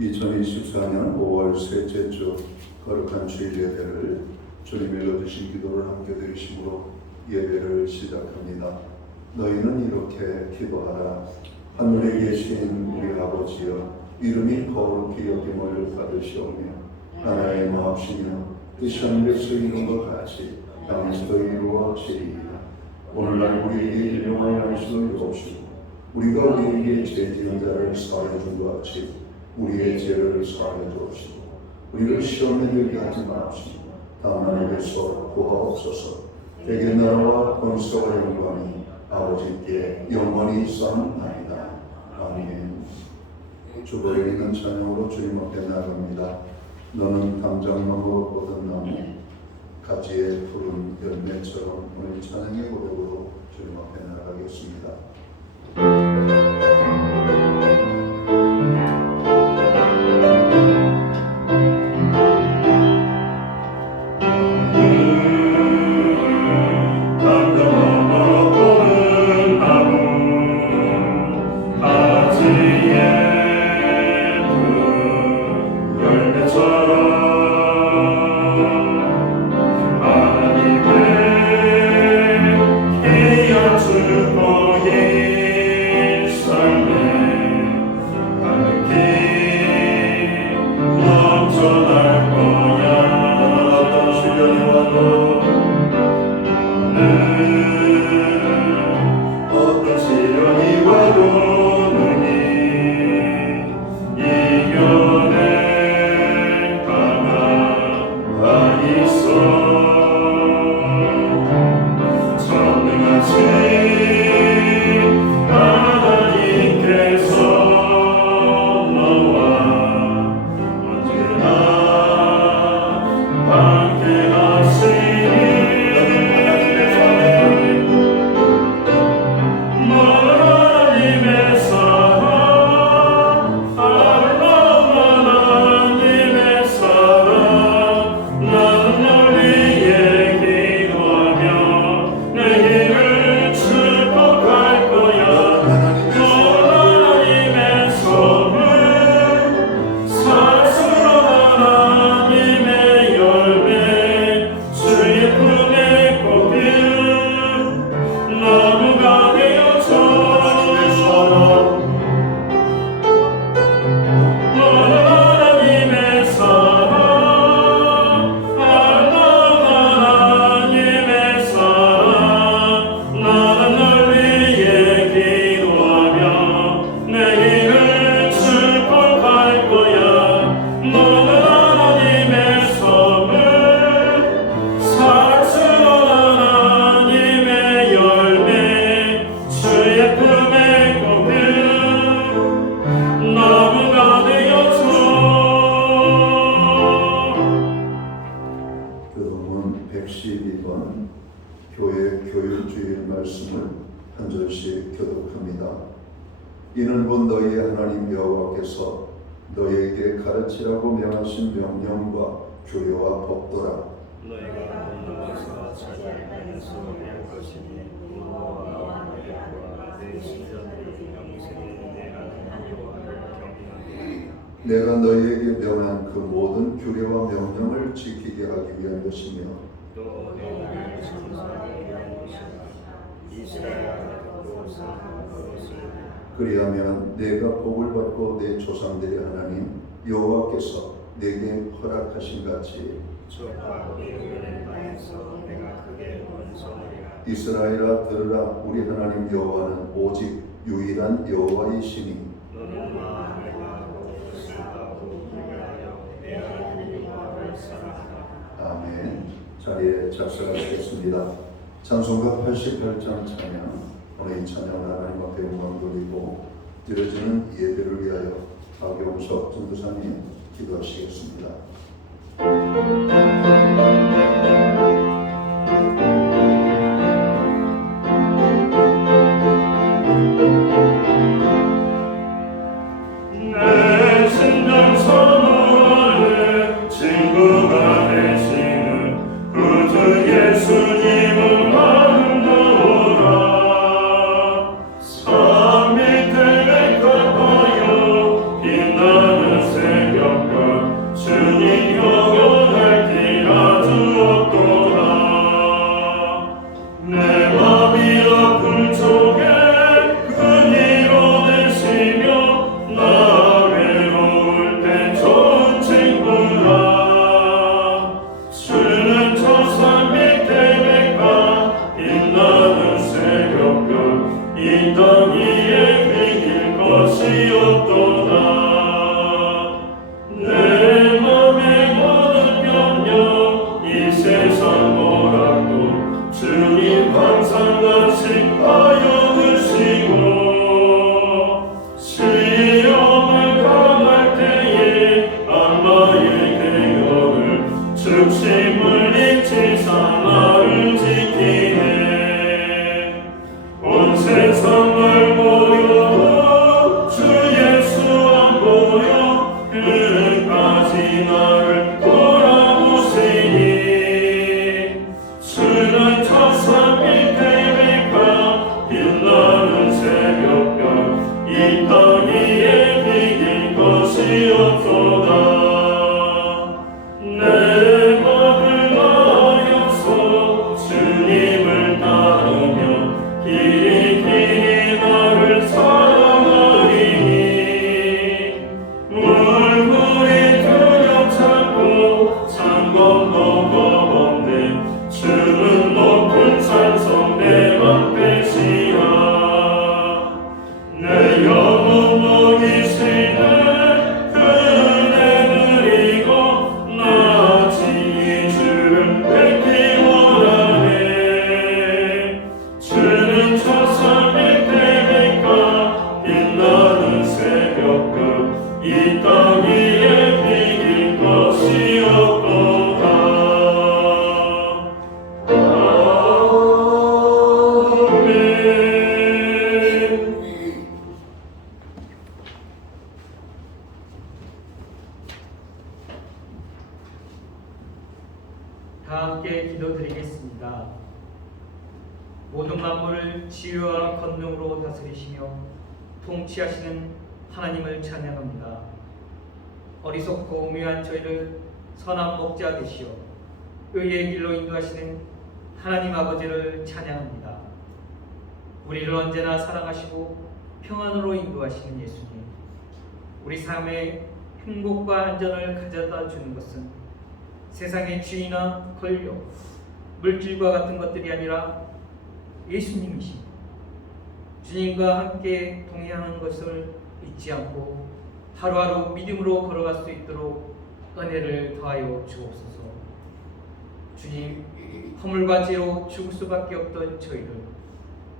2024년 5월 셋째 주 거룩한 주일 예배를 주님의 일러주신 기도를 함께 드리심으로 예배를 시작합니다. 너희는 이렇게 기도하라. 하늘에 계신 우리 아버지여, 이름이 거룩히 여김을 받으시오며 하나의 마음이며 뜻이 하늘에서 이룬 것 같이 땅에서도 이루어지리이다. 오늘날 우리에게 일용할 양식을 주옵시고 우리가 우리에게 죄 지은 자를 사하여 준 것 같이 우리의 죄를 사하여 주옵시고 우리를 시험에 들게 하지 마옵시고 다만 우리에서 구하옵소서. 대개 나라와 권세와 영광이 아버지께 영원히 있사옵나이다. 아멘. 주보에 있는 찬양으로 주님 앞에 나갑니다. 너는 당장만으로 뻗은 나무 가지의 푸른 열매처럼. 오늘 찬양의 고백으로 주님 앞에 나가겠습니다. 이는 곧 너희의 하나님 여호와께서 너희에게 가르치라고 명하신 명령과 규례와 법도라. 너희가 본능에서 차지할 땅에서 낼 것이니 너와 너희 아들과 내 신전을 영생에 내 하나님 여호와를 경외하라. 내가 너희에게 명한 그 모든 규례와 명령을 지키게 하기 위한 것이며 또 너희를 천사하게 위한 것이라. 이스라엘아 듣고 사랑하는 것을 그리하면 내가 복을 받고 내 조상들의 하나님 여호와께서 내게 허락하신 같이 저가 우리에게는 땅에서 내가 크게 번성하리라. 이스라엘아 들으라. 우리 하나님 여호와는 오직 유일한 여호와이시니 너는 마음을 다하고 뜻을 다하고 예배하여 내 하나님 여호와를 사랑하라. 아멘. 자리에 작성하시겠습니다. 찬송가 88장 찬양. 오늘 이 찬양을 하나님 앞에 영광 돌리고 드려지는 예배를 위하여 박용석 전도사님 기도하시겠습니다. 내 심장 선언하는 친구가 되시는 구주 예수님을 아름다워라. 산 밑에 백합하여 빛나는 새 다 함께 기도드리겠습니다. 모든 만물을 지혜와 권능으로 다스리시며 통치하시는 하나님을 찬양합니다. 어리석고 우매한 저희를 선한 목자 되시어 의의 길로 인도하시는 하나님 아버지를 찬양합니다. 우리를 언제나 사랑하시고 평안으로 인도하시는 예수님, 우리 삶에 행복과 안전을 가져다 주는 것은 세상의 지위나 권력, 물질과 같은 것들이 아니라 예수님이십니다. 주님과 함께 동행하는 것을 잊지 않고 하루하루 믿음으로 걸어갈 수 있도록 은혜를 더하여 주옵소서. 주님, 허물과 죄로 죽을 수밖에 없던 저희를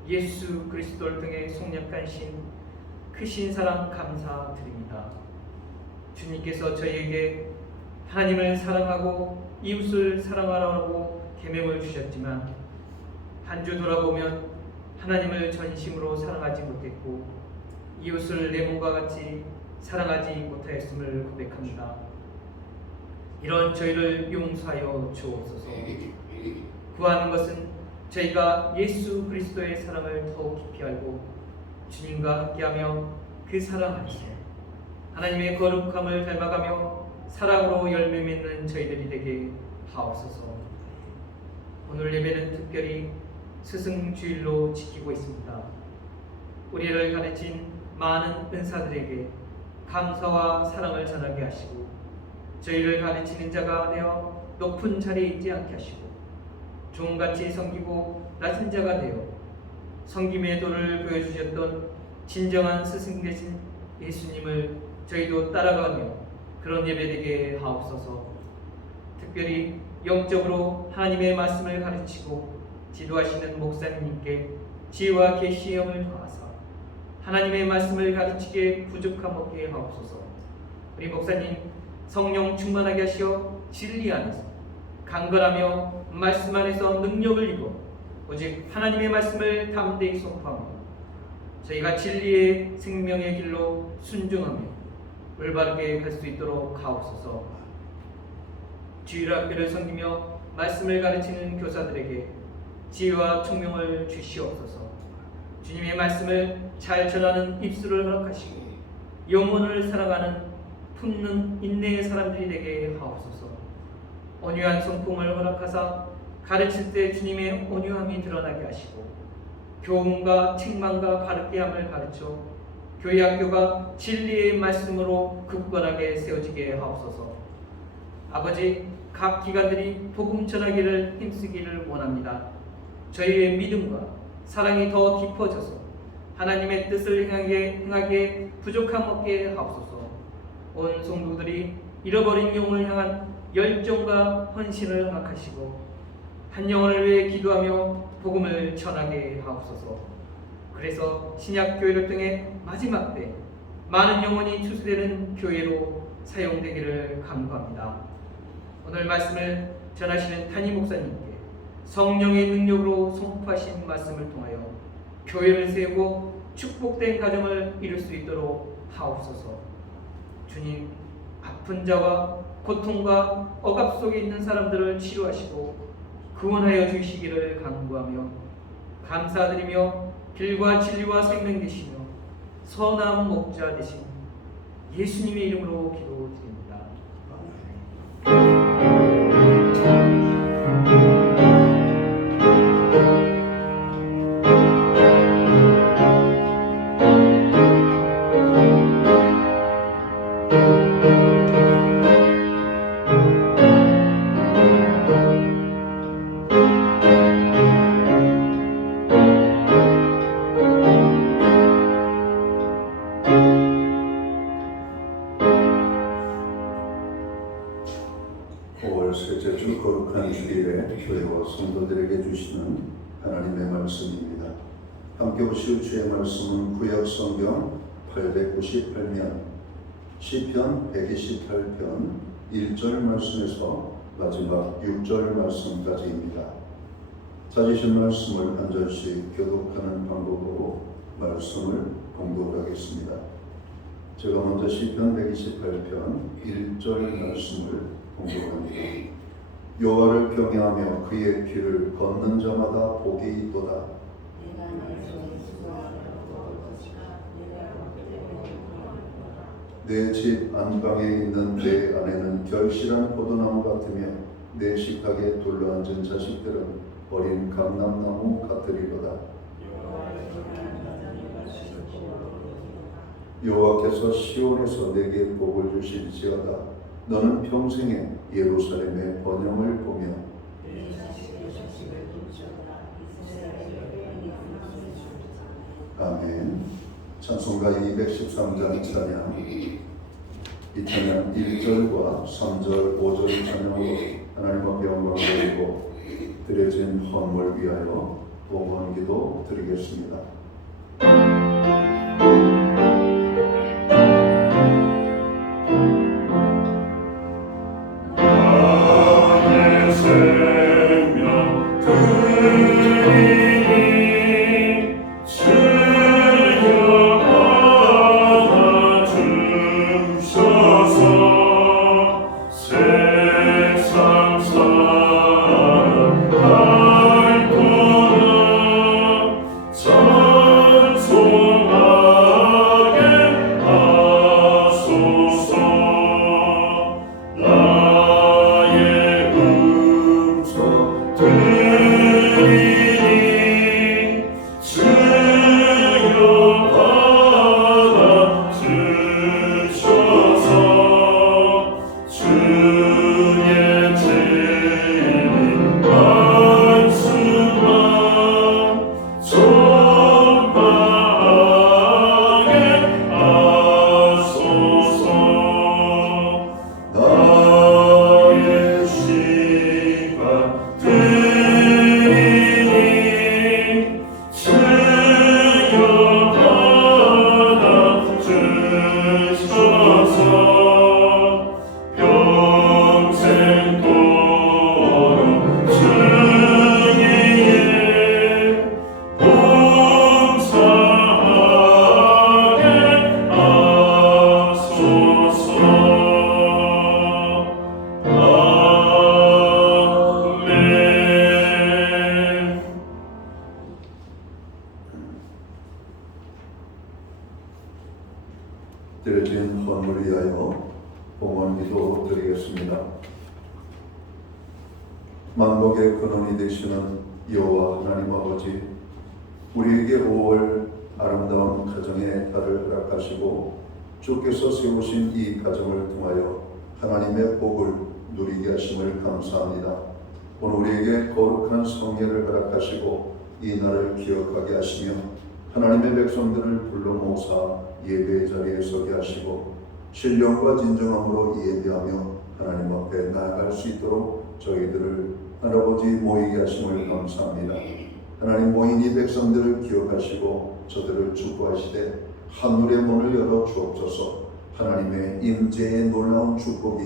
예수 그리스도를 통해 속량하신 크신 사랑 감사드립니다. 주님께서 저희에게 하나님을 사랑하고 이웃을 사랑하라고 계명을 주셨지만 한 주 돌아보면 하나님을 전심으로 사랑하지 못했고 이웃을 내 몸과 같이 사랑하지 못하였음을 고백합니다. 이런 저희를 용서하여 주옵소서. 구하는 것은 저희가 예수 그리스도의 사랑을 더욱 깊이 알고 주님과 함께하며 그 사랑 안에서 하나님의 거룩함을 닮아가며 사랑으로 열매 맺는 저희들이 되게 하옵소서. 오늘 예배는 특별히 스승주일로 지키고 있습니다. 우리를 가르친 많은 은사들에게 감사와 사랑을 전하게 하시고 저희를 가르치는 자가 되어 높은 자리에 있지 않게 하시고 종같이 섬기고 낮은 자가 되어 섬김의 도를 보여주셨던 진정한 스승 되신 예수님을 저희도 따라가며 그런 예배되게 하옵소서. 특별히 영적으로 하나님의 말씀을 가르치고 지도하시는 목사님께 지혜와 계시의 영을 더하사 하나님의 말씀을 가르치게 부족함 없게 하옵소서. 우리 목사님 성령 충만하게 하시어 진리 안에서 강건하며 말씀 안에서 능력을 입어 오직 하나님의 말씀을 담대히 선포하며 저희가 진리의 생명의 길로 순종하며 올바르게 갈 수 있도록 하옵소서. 주일학교를 섬기며 말씀을 가르치는 교사들에게 지혜와 총명을 주시옵소서. 주님의 말씀을 잘 전하는 입술을 허락하시고 영혼을 사랑하는 품는 인내의 사람들이 되게 하옵소서. 온유한 성품을 허락하사 가르칠 때 주님의 온유함이 드러나게 하시고 교훈과 책망과 바르게 함을 가르쳐 교회 학교가 진리의 말씀으로 굳건하게 세워지게 하옵소서. 아버지, 각 기관들이 복음 전하기를 힘쓰기를 원합니다. 저희의 믿음과 사랑이 더 깊어져서 하나님의 뜻을 행하게 부족함 없게 하옵소서. 온 성도들이 잃어버린 영혼을 향한 열정과 헌신을 허락하시고 한 영혼을 위해 기도하며 복음을 전하게 하옵소서. 그래서 신약교회를 통해 마지막 때 많은 영혼이 추수되는 교회로 사용되기를 간구합니다. 오늘 말씀을 전하시는 담임 목사님께 성령의 능력으로 선포하신 말씀을 통하여 교회를 세우고 축복된 가정을 이룰 수 있도록 하옵소서. 주님, 아픈 자와 고통과 억압 속에 있는 사람들을 치료하시고 구원하여 주시기를 간구하며 감사드리며 길과 진리와 생명 되시며 선한 목자 되신 예수님의 이름으로 기도드립니다. 셋째 주 거룩한 주일에 교회와 성도들에게 주시는 하나님의 말씀입니다. 함께 보실 주의 말씀은 구약 성경 898면 시편 128편 1절 말씀에서 마지막 6절 말씀까지입니다. 찾으신 말씀을 한 절씩 교독하는 방법으로 말씀을 공독하겠습니다. 제가 먼저 시편 128편 1절 말씀을 공독합니다. 여호와를 경외하며 그의 길을 걷는 자마다 복이 있도다. 내 집 안방에 있는 내 아내는 결실한 포도나무 같으며 내 식탁에 둘러앉은 자식들은 어린 감람나무 같으리로다. 여호와께서 시온에서 내게 복을 주실지어다. 너는 평생에 예루살렘의 번영을 보며 아멘. 찬송가 213장 찬양, 이 찬양 1절과 3절, 5절 찬양으로 하나님 앞에 영광을 드리고 드려진 헌물 위하여 봉헌기도 드리겠습니다. 드려진 헌물을 위하여 봉헌기도 드리겠습니다. 만복의 근원이 되시는 여호와 하나님 아버지, 우리에게 5월 아름다운 가정의 달을 허락하시고 주께서 세우신 이 가정을 통하여 하나님의 복을 누리게 하심을 감사합니다. 오늘 우리에게 거룩한 성례를 허락하시고 이 날을 기억하게 하시며 하나님의 백성들을 불러 모사 예배의 자리에 서게 하시고 신령과 진정함으로 예배하며 하나님 앞에 나아갈 수 있도록 저희들을 할아버지 모이게 하심을 감사합니다. 하나님 모인 이 백성들을 기억하시고 저들을 축복하시되 하늘의 문을 열어 주옵소서. 하나님의 임재의 놀라운 축복이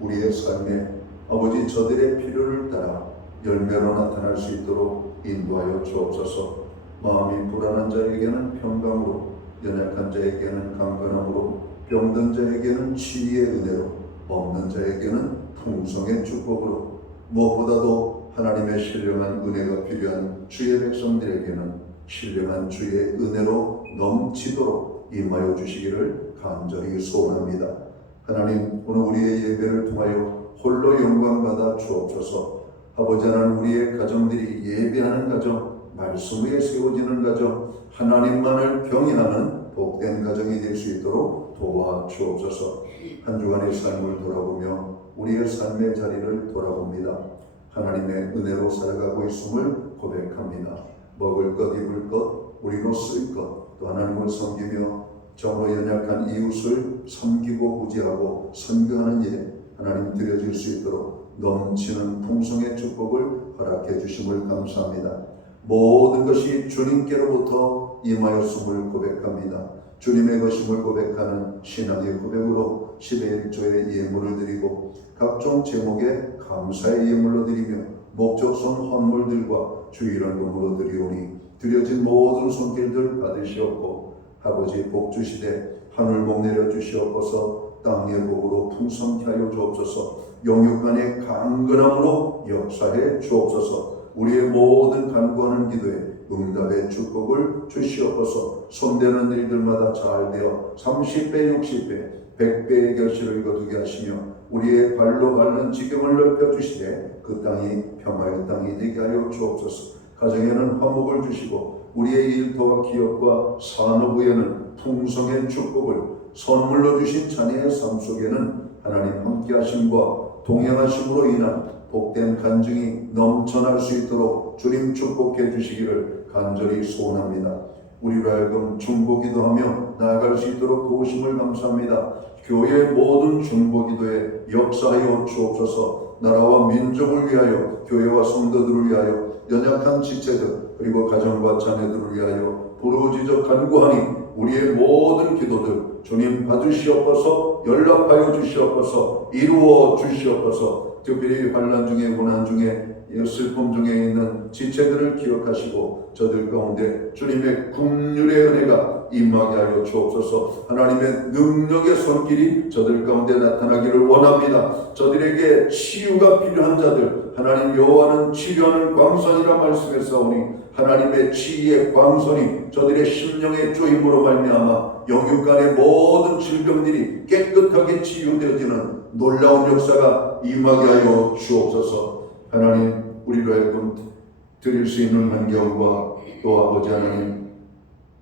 우리의 삶에 아버지 저들의 필요를 따라 열매로 나타날 수 있도록 인도하여 주옵소서. 마음이 불안한 자에게는 평강으로, 연약한 자에게는 강건함으로, 병든 자에게는 치유의 은혜로, 없는 자에게는 풍성의 축복으로, 무엇보다도 하나님의 신령한 은혜가 필요한 주의 백성들에게는 신령한 주의 은혜로 넘치도록 임하여 주시기를 간절히 소원합니다. 하나님, 오늘 우리의 예배를 통하여 홀로 영광받아 주옵소서. 아버지 하나님, 우리의 가정들이 예배하는 가정, 말씀 위에 세워지는 가정, 하나님만을 경외하는 복된 가정이 될 수 있도록 도와주옵소서. 한 주간의 삶을 돌아보며 우리의 삶의 자리를 돌아봅니다. 하나님의 은혜로 살아가고 있음을 고백합니다. 먹을 것, 입을 것, 우리로 쓸 것, 또 하나님을 섬기며 정로 연약한 이웃을 섬기고 구제하고 선교하는 일 하나님 드려질 수 있도록 넘치는 풍성의 축복을 허락해 주심을 감사합니다. 모든 것이 주님께로부터 임하였음을 고백합니다. 주님의 것임을 고백하는 신앙의 고백으로 10의 1조의 예물을 드리고 각종 제목에 감사의 예물로 드리며 목적선 헌물들과 주일원금으로 드리오니 드려진 모든 손길들 받으시옵고 아버지 복 주시되 하늘복 내려 주시옵소서. 땅의 복으로 풍성케 하여 주옵소서. 영육간의 강건함으로 역사해 주옵소서. 우리의 모든 간구하는 기도에 응답의 축복을 주시옵소서. 손대는 일들마다 잘 되어 30배, 60배, 100배의 결실을 거두게 하시며 우리의 발로 밟는 지경을 넓혀주시되 그 땅이 평화의 땅이 되게 하여 주옵소서. 가정에는 화목을 주시고 우리의 일터와 기업과 산업부에는 풍성의 축복을 선물로 주신 자녀의 삶 속에는 하나님 함께 하심과 동행하심으로 인한 복된 간증이 넘쳐날 수 있도록 주님 축복해 주시기를 간절히 소원합니다. 우리로 하여금 중보기도하며 나아갈 수 있도록 도우심을 감사합니다. 교회의 모든 중보기도에 역사하여 주옵소서. 나라와 민족을 위하여, 교회와 성도들을 위하여, 연약한 지체들 그리고 가정과 자녀들을 위하여 부르짖어 간구하니 우리의 모든 기도들 주님 받으시옵소서. 연락하여 주시옵소서. 이루어 주시옵소서. 특별히 환난 중에 고난 중에 슬픔 중에 있는 지체들을 기억하시고 저들 가운데 주님의 긍휼의 은혜가 임하게 하여 주옵소서. 하나님의 능력의 손길이 저들 가운데 나타나기를 원합니다. 저들에게 치유가 필요한 자들 하나님 여호와는 치료하는 광선이라 말씀했사오니 하나님의 치유의 광선이 저들의 심령의 쪼임으로 말미암아 영육간의 모든 질병들이 깨끗하게 치유되어지는 놀라운 역사가 임하게 하여 주옵소서. 하나님 우리로 하여금 드릴 수 있는 환경과 또 아버지 하나님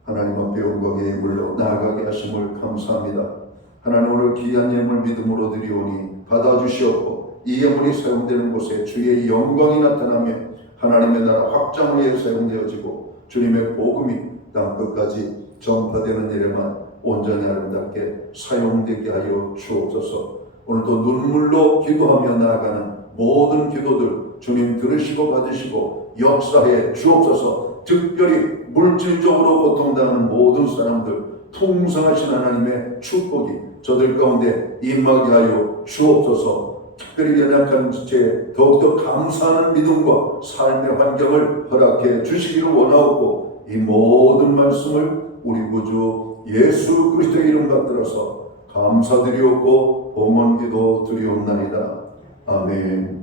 앞에 영광의 물로 나아가게 하심을 감사합니다. 하나님 오늘 귀한 예물 믿음으로 드리오니 받아주시옵고 이 예물이 사용되는 곳에 주의 영광이 나타나며 하나님의 나라 확장을 위해 사용되어지고 주님의 복음이 땅끝까지 전파되는 일에만 온전히 아름답게 사용되게 하여 주옵소서. 오늘도 눈물로 기도하며 나아가는 모든 기도들 주님 들으시고 받으시고 역사해 주옵소서. 특별히 물질적으로 고통당하는 모든 사람들 풍성하신 하나님의 축복이 저들 가운데 임하게 하여 주옵소서. 특별히 연약한 지체에 더욱더 감사하는 믿음과 삶의 환경을 허락해 주시기를 원하옵고 이 모든 말씀을 우리 구주 예수 그리스도의 이름 받들어서 감사드리옵고 봉헌기도 드리옵나이다. 아멘.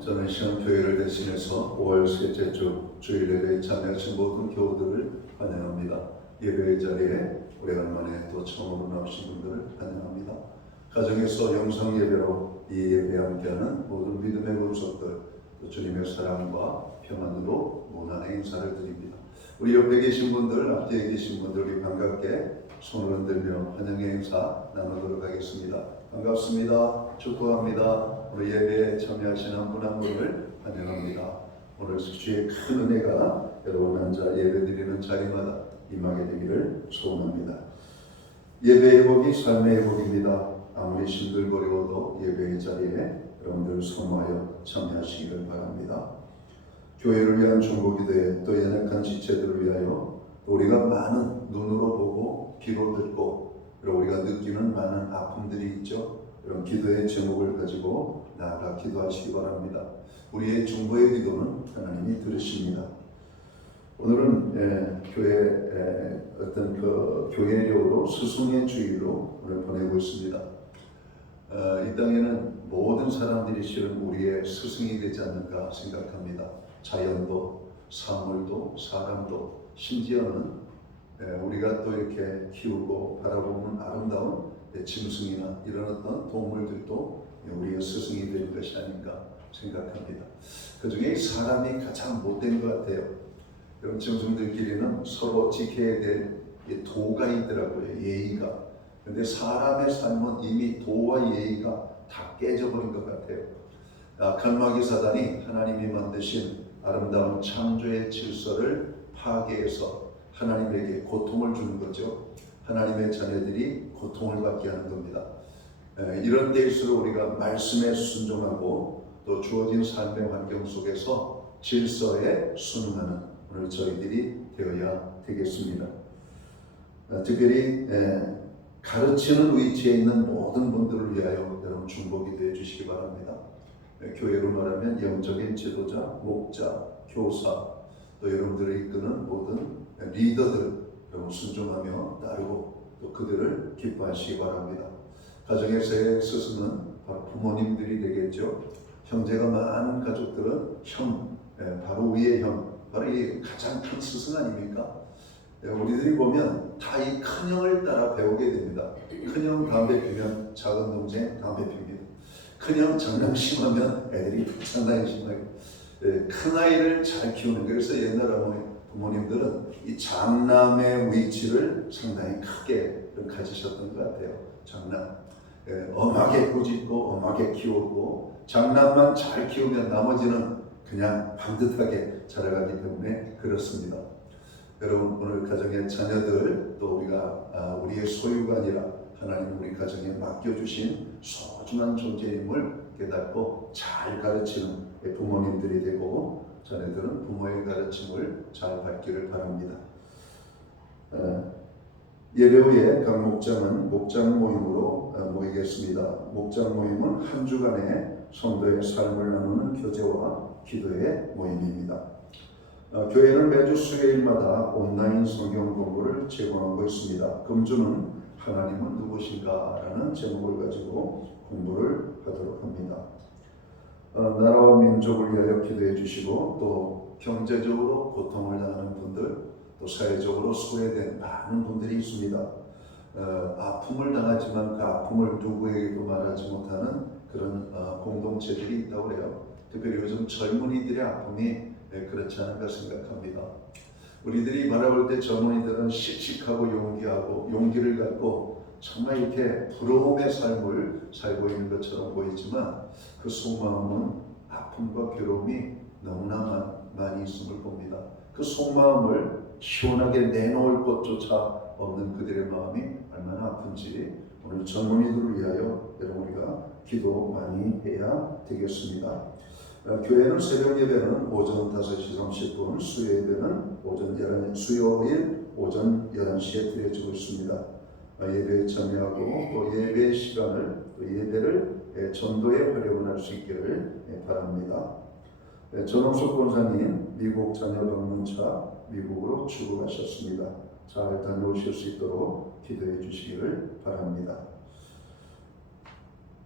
저는 시험교회를 대신해서 5월 셋째 주 주일 예배에 참여하신 모든 교우들을 환영합니다. 예배 자리에 오래간만에 또 처음으로 나오신 분들을 환영합니다. 가정에서 영상 예배로 이 예배에 함께하는 모든 믿음의 권속들 또 주님의 사랑과 평안으로 무난의 인사를 드립니다. 우리 옆에 계신 분들, 앞뒤에 계신 분들 우리 반갑게 손을 흔들며 환영의 인사 나누도록 하겠습니다. 반갑습니다. 축복합니다. 우리 예배에 참여하시는 한 분 한 분을 환영합니다. 오늘 주의 큰 은혜가 여러분 앉아 예배드리는 자리마다 임하게 되기를 소원합니다. 예배 회복이 삶의 회복입니다. 아무리 힘들거리워도 예배의 자리에 여러분들 소모하여 참여하시기를 바랍니다. 교회를 위한 중보기도에 또 연약한 지체들을 위하여 우리가 많은 눈으로 보고 귀로 듣고 그리고 우리가 느끼는 많은 아픔들이 있죠. 이런 기도의 제목을 가지고 나아가 기도하시기 바랍니다. 우리의 중보의 기도는 하나님이 들으십니다. 오늘은 교회 어떤 그 교회력으로 스승의 주일로 오늘 보내고 있습니다. 이 땅에는 모든 사람들이 실은 우리의 스승이 되지 않는가 생각합니다. 자연도, 사물도, 사람도, 심지어는 우리가 또 이렇게 키우고 바라보는 아름다운 짐승이나 이런 어떤 동물들도 우리의 스승이 될 것이 아닌가 생각합니다. 그 중에 사람이 가장 못된 것 같아요. 이런 짐승들끼리는 서로 지켜야 될 도가 있더라고요. 예의가. 그런데 사람의 삶은 이미 도와 예의가 다 깨져버린 것 같아요. 악한 마귀 사단이 하나님이 만드신 아름다운 창조의 질서를 파괴해서 하나님에게 고통을 주는 거죠. 하나님의 자녀들이 고통을 받게 하는 겁니다. 이런 데일수록 우리가 말씀에 순종하고 또 주어진 삶의 환경 속에서 질서에 순응하는 오늘 저희들이 되어야 되겠습니다. 특별히 가르치는 위치에 있는 모든 분들을 위하여 여러분 중보기 되어 주시기 바랍니다. 교회로 말하면 영적인 지도자, 목자, 교사, 또 여러분들을 이끄는 모든 리더들 여러분 순종하며 따르고 또 그들을 기뻐하시기 바랍니다. 가정에서의 스승은 바로 부모님들이 되겠죠. 형제가 많은 가족들은 형, 바로 위의 형, 바로 이 가장 큰 스승 아닙니까? 우리들이 보면 다 이 큰형을 따라 배우게 됩니다. 큰형 담배 피면 작은 동생 담배 핍니다. 큰형 장난 심하면 애들이 상당히 심하게 큰아이를 잘 키우는, 그래서 옛날 부모님들은 이 장남의 위치를 상당히 크게 가지셨던 것 같아요. 장남 엄하게 꾸짖고 엄하게 키우고, 장남만 잘 키우면 나머지는 그냥 반듯하게 자라가기 때문에 그렇습니다. 여러분, 오늘 가정의 자녀들, 또 우리가 우리의 소유가 아니라 하나님 우리 가정에 맡겨주신 소중한 존재임을 깨닫고 잘 가르치는 부모님들이 되고, 자녀들은 부모의 가르침을 잘 받기를 바랍니다. 예배 후에 각 목장은 목장 모임으로 모이겠습니다. 목장 모임은 한 주간의 성도의 삶을 나누는 교제와 기도의 모임입니다. 교회는 매주 수요일마다 온라인 성경 공부를 제공하고 있습니다. 금주는 하나님은 누구신가? 라는 제목을 가지고 공부를 하도록 합니다. 나라와 민족을 위하여 기도해 주시고, 또 경제적으로 고통을 당하는 분들, 또 사회적으로 소외된 많은 분들이 있습니다. 아픔을 당하지만 그 아픔을 누구에게도 말하지 못하는 그런 공동체들이 있다고 해요. 특별히 요즘 젊은이들의 아픔이 그렇지 않은가 생각합니다. 우리들이 바라볼 때 젊은이들은 씩씩하고 용기를 갖고 정말 이렇게 부러움의 삶을 살고 있는 것처럼 보이지만, 그 속마음은 아픔과 괴로움이 너무나 많이 있음을 봅니다. 그 속마음을 시원하게 내놓을 것조차 없는 그들의 마음이 얼마나 아픈지 오늘 젊은이들을 위하여 여러분 우리가 기도 많이 해야 되겠습니다. 교회는 새벽 예배는 오전 5시 30분, 수요일 오전 11시에 드려지고 있습니다. 예배에 참여하고 또 예배 시간을, 또 예배를 전도에 활용할 수 있기를 바랍니다. 전홍석 권사님 미국 자녀 방문차 미국으로 출국하셨습니다. 잘 다녀오실 수 있도록 기도해 주시기를 바랍니다.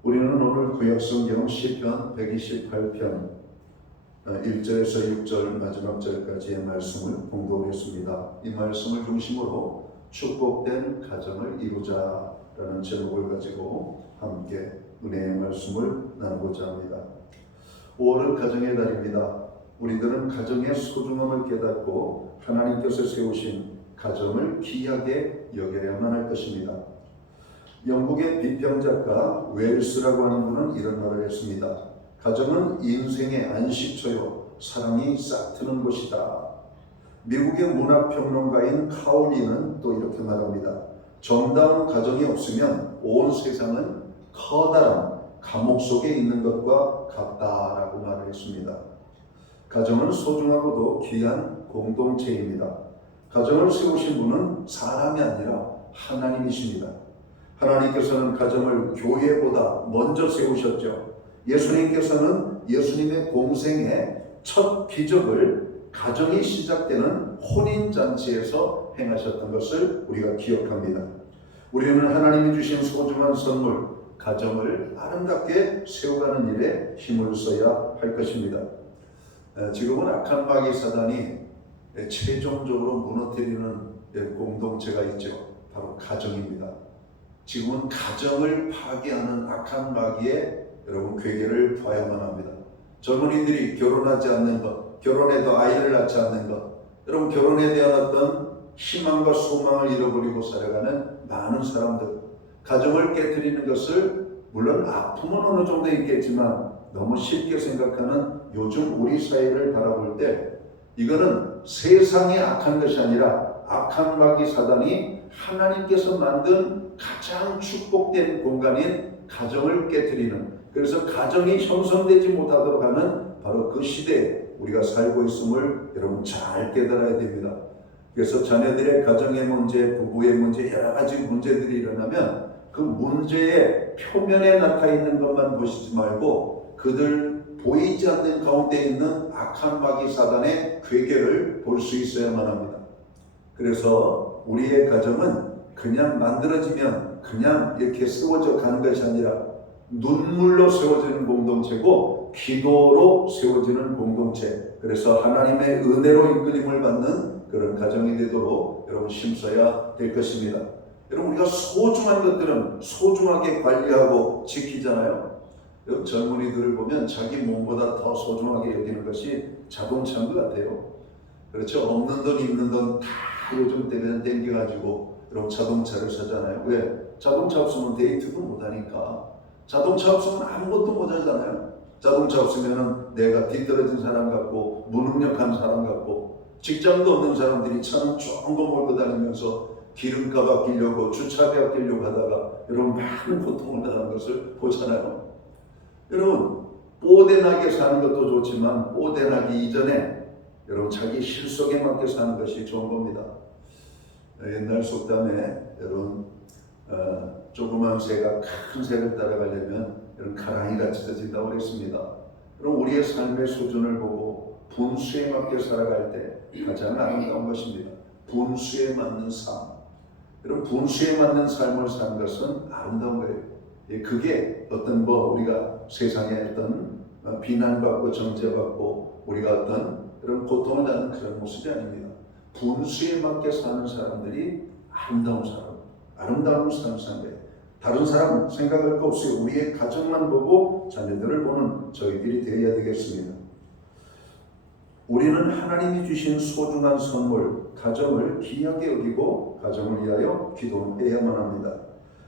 우리는 오늘 구약성경 시편 128편 1절에서 6절 마지막 절까지의 말씀을 공부하겠습니다. 이 말씀을 중심으로 축복된 가정을 이루자라는 제목을 가지고 함께 은혜의 말씀을 나누고자 합니다. 5월은 가정의 달입니다. 우리들은 가정의 소중함을 깨닫고 하나님께서 세우신 가정을 귀하게 여겨야만 할 것입니다. 영국의 비평작가 웰스라고 하는 분은 이런 말을 했습니다. 가정은 인생의 안식처요 사랑이 싹트는 곳이다. 미국의 문화평론가인 카울리는 또 이렇게 말합니다. 정다운 가정이 없으면 온 세상은 커다란 감옥 속에 있는 것과 같다라고 말을 했습니다. 가정은 소중하고도 귀한 공동체입니다. 가정을 세우신 분은 사람이 아니라 하나님이십니다. 하나님께서는 가정을 교회보다 먼저 세우셨죠. 예수님께서는 예수님의 공생의 첫 기적을 가정이 시작되는 혼인잔치에서 행하셨던 것을 우리가 기억합니다. 우리는 하나님이 주신 소중한 선물, 가정을 아름답게 세워가는 일에 힘을 써야 할 것입니다. 지금은 악한 마귀 사단이 최종적으로 무너뜨리는 공동체가 있죠. 바로 가정입니다. 지금은 가정을 파괴하는 악한 마귀의 여러분 괴계를 봐야만 합니다. 젊은이들이 결혼하지 않는 것, 결혼해도 아이를 낳지 않는 것, 여러분 결혼에 대한 어떤 희망과 소망을 잃어버리고 살아가는 많은 사람들, 가정을 깨뜨리는 것을 물론 아픔은 어느 정도 있겠지만 너무 쉽게 생각하는 요즘 우리 사회를 바라볼 때 이거는 세상이 악한 것이 아니라 악한 마귀 사단이 하나님께서 만든 가장 축복된 공간인 가정을 깨뜨리는, 그래서 가정이 형성되지 못하도록 하는 바로 그 시대에 우리가 살고 있음을 여러분 잘 깨달아야 됩니다. 그래서 자녀들의 가정의 문제, 부부의 문제, 여러 가지 문제들이 일어나면 그 문제의 표면에 나타나 있는 것만 보시지 말고 그들 보이지 않는 가운데 있는 악한 마귀 사단의 괴계를 볼 수 있어야만 합니다. 그래서 우리의 가정은 그냥 만들어지면 그냥 이렇게 세워져 가는 것이 아니라 눈물로 세워지는 공동체고 기도로 세워지는 공동체, 그래서 하나님의 은혜로 이끌림을 받는 그런 가정이 되도록 여러분 힘써야 될 것입니다. 여러분 우리가 소중한 것들은 소중하게 관리하고 지키잖아요. 젊은이들을 보면 자기 몸보다 더 소중하게 여기는 것이 자동차인 것 같아요. 그렇죠? 없는 돈 있는 돈 다 요즘 때문에 땡겨가지고 여러분 자동차를 사잖아요. 왜? 자동차 없으면 데이트도 못하니까. 자동차 없으면 아무것도 못하잖아요. 자동차 없으면 내가 뒤떨어진 사람 같고 무능력한 사람 같고, 직장도 없는 사람들이 차는 좋은 거 몰고 다니면서 기름값 아끼려고 주차비 아끼려고 하다가 여러분 많은 고통을 당하는 것을 보잖아요. 여러분 뽀대나게 사는 것도 좋지만 뽀대나기 이전에 여러분 자기 실속에 맞게 사는 것이 좋은 겁니다. 옛날 속담에 여러분 조그만 새가 큰 새를 따라가려면 이런 가랑이가 찢어진다고 그랬습니다. 그럼 우리의 삶의 수준을 보고 분수에 맞게 살아갈 때 가장 아름다운 것입니다. 분수에 맞는 삶. 여러분 분수에 맞는 삶을 사는 것은 아름다운 거예요. 그게 어떤 우리가 세상에 어떤 비난받고 정죄받고 우리가 어떤 그런 고통을 받는 그런 모습이 아닙니다. 분수에 맞게 사는 사람들이 아름다운 사람, 아름다운 삶 사는 거예요. 다른 사람 생각할 거 없어요. 우리의 가정만 보고 자녀들을 보는 저희들이 되어야 되겠습니다. 우리는 하나님이 주신 소중한 선물, 가정을 귀하게 여기고 가정을 위하여 기도해야만 합니다.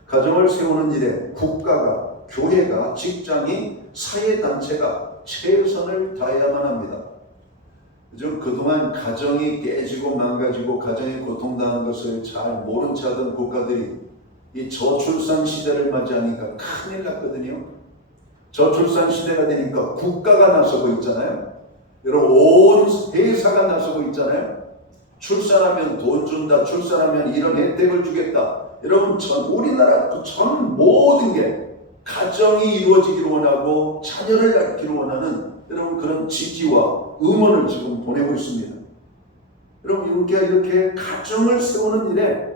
가정을 세우는 일에 국가가, 교회가, 직장이, 사회단체가 최선을 다해야만 합니다. 그동안 가정이 깨지고 망가지고 가정이 고통당한 것을 잘 모른 체 하던 국가들이 이 저출산 시대를 맞이하니까 큰일 났거든요. 저출산 시대가 되니까 국가가 나서고 있잖아요. 여러분 온 회사가 나서고 있잖아요. 출산하면 돈 준다, 출산하면 이런 혜택을 주겠다. 여러분 우리나라 전 모든 게 가정이 이루어지기를 원하고 자녀를 낳기를 원하는 여러분 그런 지지와 응원을 지금 보내고 있습니다. 여러분 이렇게 가정을 세우는 일에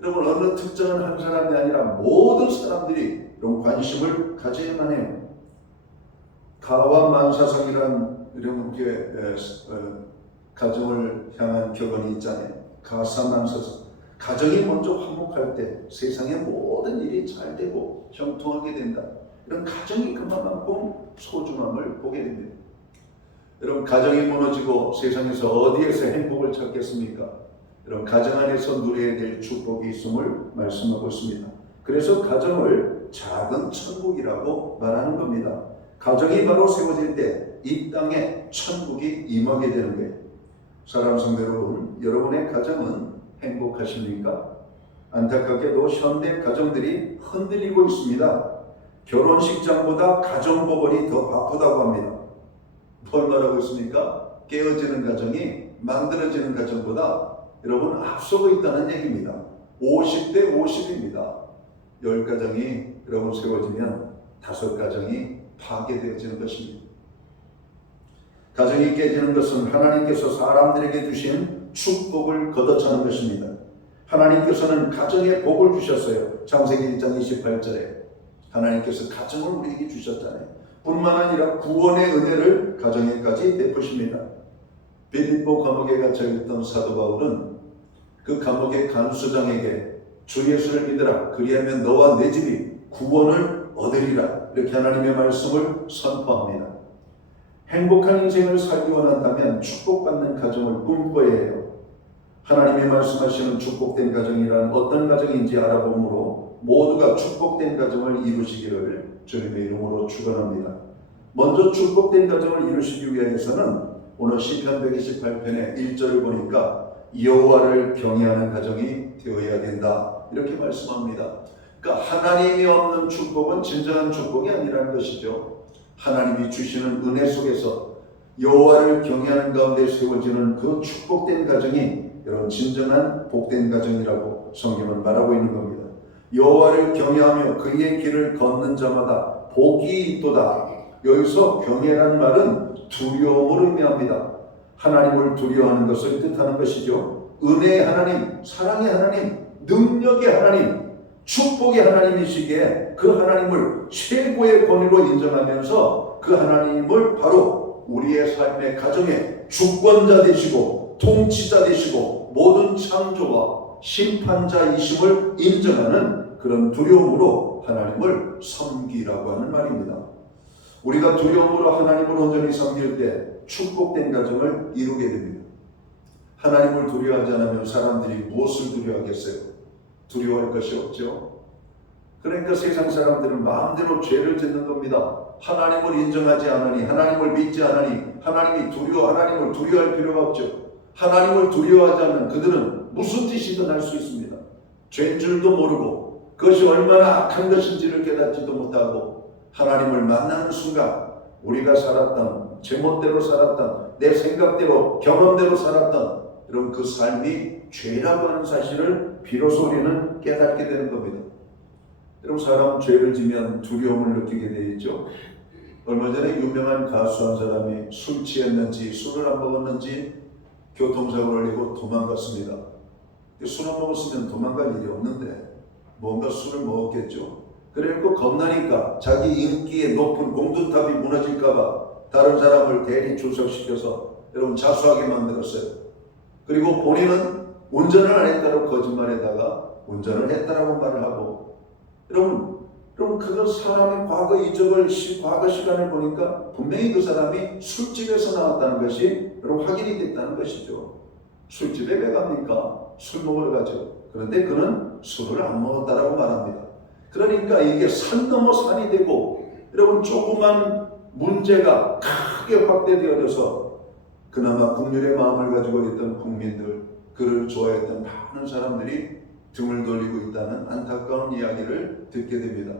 여러분 어느 특정한 한 사람이 아니라 모든 사람들이 이런 관심을 가져야만 해요. 가와 만사성이란 이런 가정을 향한 격언이 있잖아요. 가사만사성. 가정이 먼저 화목할 때 세상의 모든 일이 잘 되고 형통하게 된다. 이런 가정이 그만큼 소중함을 보게 됩니다. 여러분 가정이 무너지고 세상에서 어디에서 행복을 찾겠습니까? 여러분 가정 안에서 누려야 될 축복이 있음을 말씀하고 있습니다. 그래서 가정을 작은 천국이라고 말하는 겁니다. 가정이 바로 세워질 때 이 땅에 천국이 임하게 되는 거예요. 사랑하는 성도 여러분, 여러분의 가정은 행복하십니까? 안타깝게도 현대 가정들이 흔들리고 있습니다. 결혼식장보다 가정보궐이 더 바쁘다고 합니다. 뭘 말하고 있습니까? 깨어지는 가정이 만들어지는 가정보다 여러분 앞서고 있다는 얘기입니다. 50대 50입니다. 10가정이 여러분 세워지면 5가정이 파괴되어지는 것입니다. 가정이 깨지는 것은 하나님께서 사람들에게 주신 축복을 걷어차는 것입니다. 하나님께서는 가정에 복을 주셨어요. 창세기 1장 28절에 하나님께서 가정을 우리에게 주셨잖아요. 뿐만 아니라 구원의 은혜를 가정에까지 베푸십니다. 빌립보 감옥에 갇혀있던 사도 바울은 그 감옥의 간수장에게 주 예수를 믿으라, 그리하면 너와 내 집이 구원을 얻으리라, 이렇게 하나님의 말씀을 선포합니다. 행복한 인생을 살기 원한다면 축복받는 가정을 꿈꿔야 해요. 하나님의 말씀하시는 축복된 가정이란 어떤 가정인지 알아보므로 모두가 축복된 가정을 이루시기를 주님의 이름으로 축원합니다. 먼저 축복된 가정을 이루시기 위해서는 오늘 시편 128편의 1절을 보니까 여호와를 경외하는 가정이 되어야 된다, 이렇게 말씀합니다. 그러니까 하나님이 없는 축복은 진정한 축복이 아니라는 것이죠. 하나님이 주시는 은혜 속에서 여호와를 경외하는 가운데 세워지는 그 축복된 가정이 여러분 진정한 복된 가정이라고 성경은 말하고 있는 겁니다. 여호와를 경외하며 그의 길을 걷는 자마다 복이 있도다. 여기서 경외라는 말은 두려움을 의미합니다. 하나님을 두려워하는 것을 뜻하는 것이죠. 은혜의 하나님, 사랑의 하나님, 능력의 하나님, 축복의 하나님이시기에 그 하나님을 최고의 권위로 인정하면서 그 하나님을 바로 우리의 삶의 가정의 주권자 되시고 통치자 되시고 모든 창조와 심판자이심을 인정하는 그런 두려움으로 하나님을 섬기라고 하는 말입니다. 우리가 두려움으로 하나님을 온전히 섬길 때 축복된 가정을 이루게 됩니다. 하나님을 두려워하지 않으면 사람들이 무엇을 두려워하겠어요? 두려워할 것이 없죠. 그러니까 세상 사람들은 마음대로 죄를 짓는 겁니다. 하나님을 인정하지 않으니, 하나님을 믿지 않으니, 하나님을 두려워할 필요가 없죠. 하나님을 두려워하지 않는 그들은 무슨 짓이든 할 수 있습니다. 죄인 줄도 모르고 그것이 얼마나 악한 것인지를 깨닫지도 못하고 하나님을 만나는 순간 우리가 살았던, 제멋대로 살았던, 내 생각대로, 경험대로 살았던 이런 그 삶이 죄라고 하는 사실을 비로소 우리는 깨닫게 되는 겁니다. 여러분, 사람은 죄를 지면 두려움을 느끼게 되어 있죠. 얼마 전에 유명한 가수 한 사람이 술 취했는지 술을 안 먹었는지 교통사고를 내고 도망갔습니다. 술 안 먹었으면 도망갈 일이 없는데 뭔가 술을 먹었겠죠. 그래서 겁나니까 자기 인기의 높은 공든탑이 무너질까봐 다른 사람을 대리 출석시켜서 여러분 자수하게 만들었어요. 그리고 본인은 운전을 안 했다고 거짓말에다가 운전을 했다라고 말을 하고, 여러분 그건 사람의 과거 이적을 과거 시간을 보니까 분명히 그 사람이 술집에서 나왔다는 것이 여러분 확인이 됐다는 것이죠. 술집에 왜 갑니까? 술 먹으러 가죠. 그런데 그는 술을 안 먹었다라고 말합니다. 그러니까 이게 산 넘어 산이 되고 여러분 조그만 문제가 크게 확대되어져서 그나마 국률의 마음을 가지고 있던 국민들, 그를 좋아했던 많은 사람들이 등을 돌리고 있다는 안타까운 이야기를 듣게 됩니다.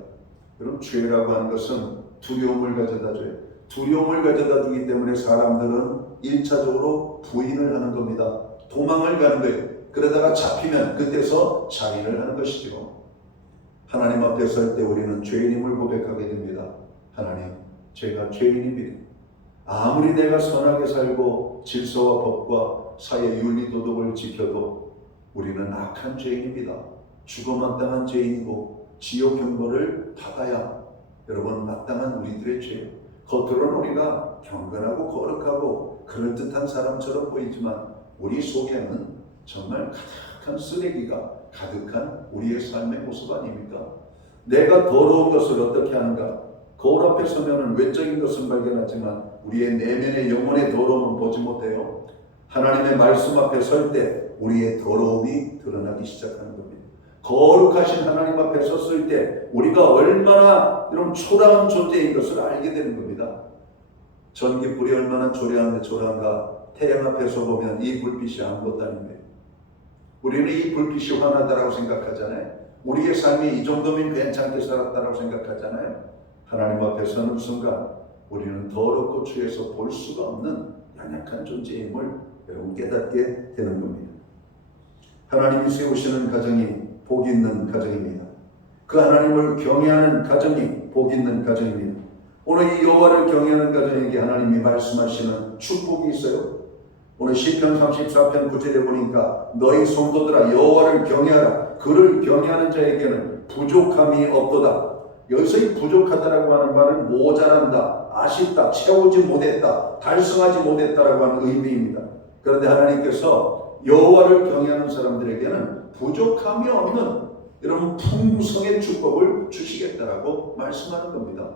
그럼 죄라고 하는 것은 두려움을 가져다줘요. 두려움을 가져다 주기 때문에 사람들은 1차적으로 부인을 하는 겁니다. 도망을 가는 거예요. 그러다가 잡히면 그때서 자위를 하는 것이죠. 하나님 앞에 설 때 우리는 죄인임을 고백하게 됩니다. 하나님, 제가 죄인입니다. 아무리 내가 선하게 살고 질서와 법과 사회 윤리 도덕을 지켜도 우리는 악한 죄인입니다. 죽어마땅한 죄인이고 지옥 경고를 받아야 여러분 마땅한 우리들의 죄. 겉으로는 우리가 경건하고 거룩하고 그럴듯한 사람처럼 보이지만 우리 속에는 정말 가득한 쓰레기가 가득한 우리의 삶의 모습 아닙니까? 내가 더러운 것을 어떻게 하는가? 거울 앞에 서면은 외적인 것은 발견하지만 우리의 내면의 영혼의 더러움은 보지 못해요. 하나님의 말씀 앞에 설 때 우리의 더러움이 드러나기 시작하는 겁니다. 거룩하신 하나님 앞에 섰을 때 우리가 얼마나 이런 초라한 존재인 것을 알게 되는 겁니다. 전기불이 얼마나 초라한가 태양 앞에서 보면 이 불빛이 아무것도 아닌데 우리는 이 불빛이 환하다라고 생각하잖아요. 우리의 삶이 이 정도면 괜찮게 살았다라고 생각하잖아요. 하나님 앞에 서는 순간 우리는 더럽고 추해서 볼 수가 없는 연약한 존재임을 여러분 깨닫게 되는 겁니다. 하나님이 세우시는 가정이 복 있는 가정입니다. 그 하나님을 경외하는 가정이 복 있는 가정입니다. 오늘 이 여호와를 경외하는 가정에게 하나님이 말씀하시는 축복이 있어요. 오늘 시편 34편 9절에 보니까 너희 성도들아 여호와를 경외하라. 그를 경외하는 자에게는 부족함이 없도다. 여기서 이 부족하다라고 하는 말은 모자란다, 아쉽다, 채우지 못했다, 달성하지 못했다라고 하는 의미입니다. 그런데 하나님께서 여호와를 경외하는 사람들에게는 부족함이 없는 이런 풍성의 축복을 주시겠다라고 말씀하는 겁니다.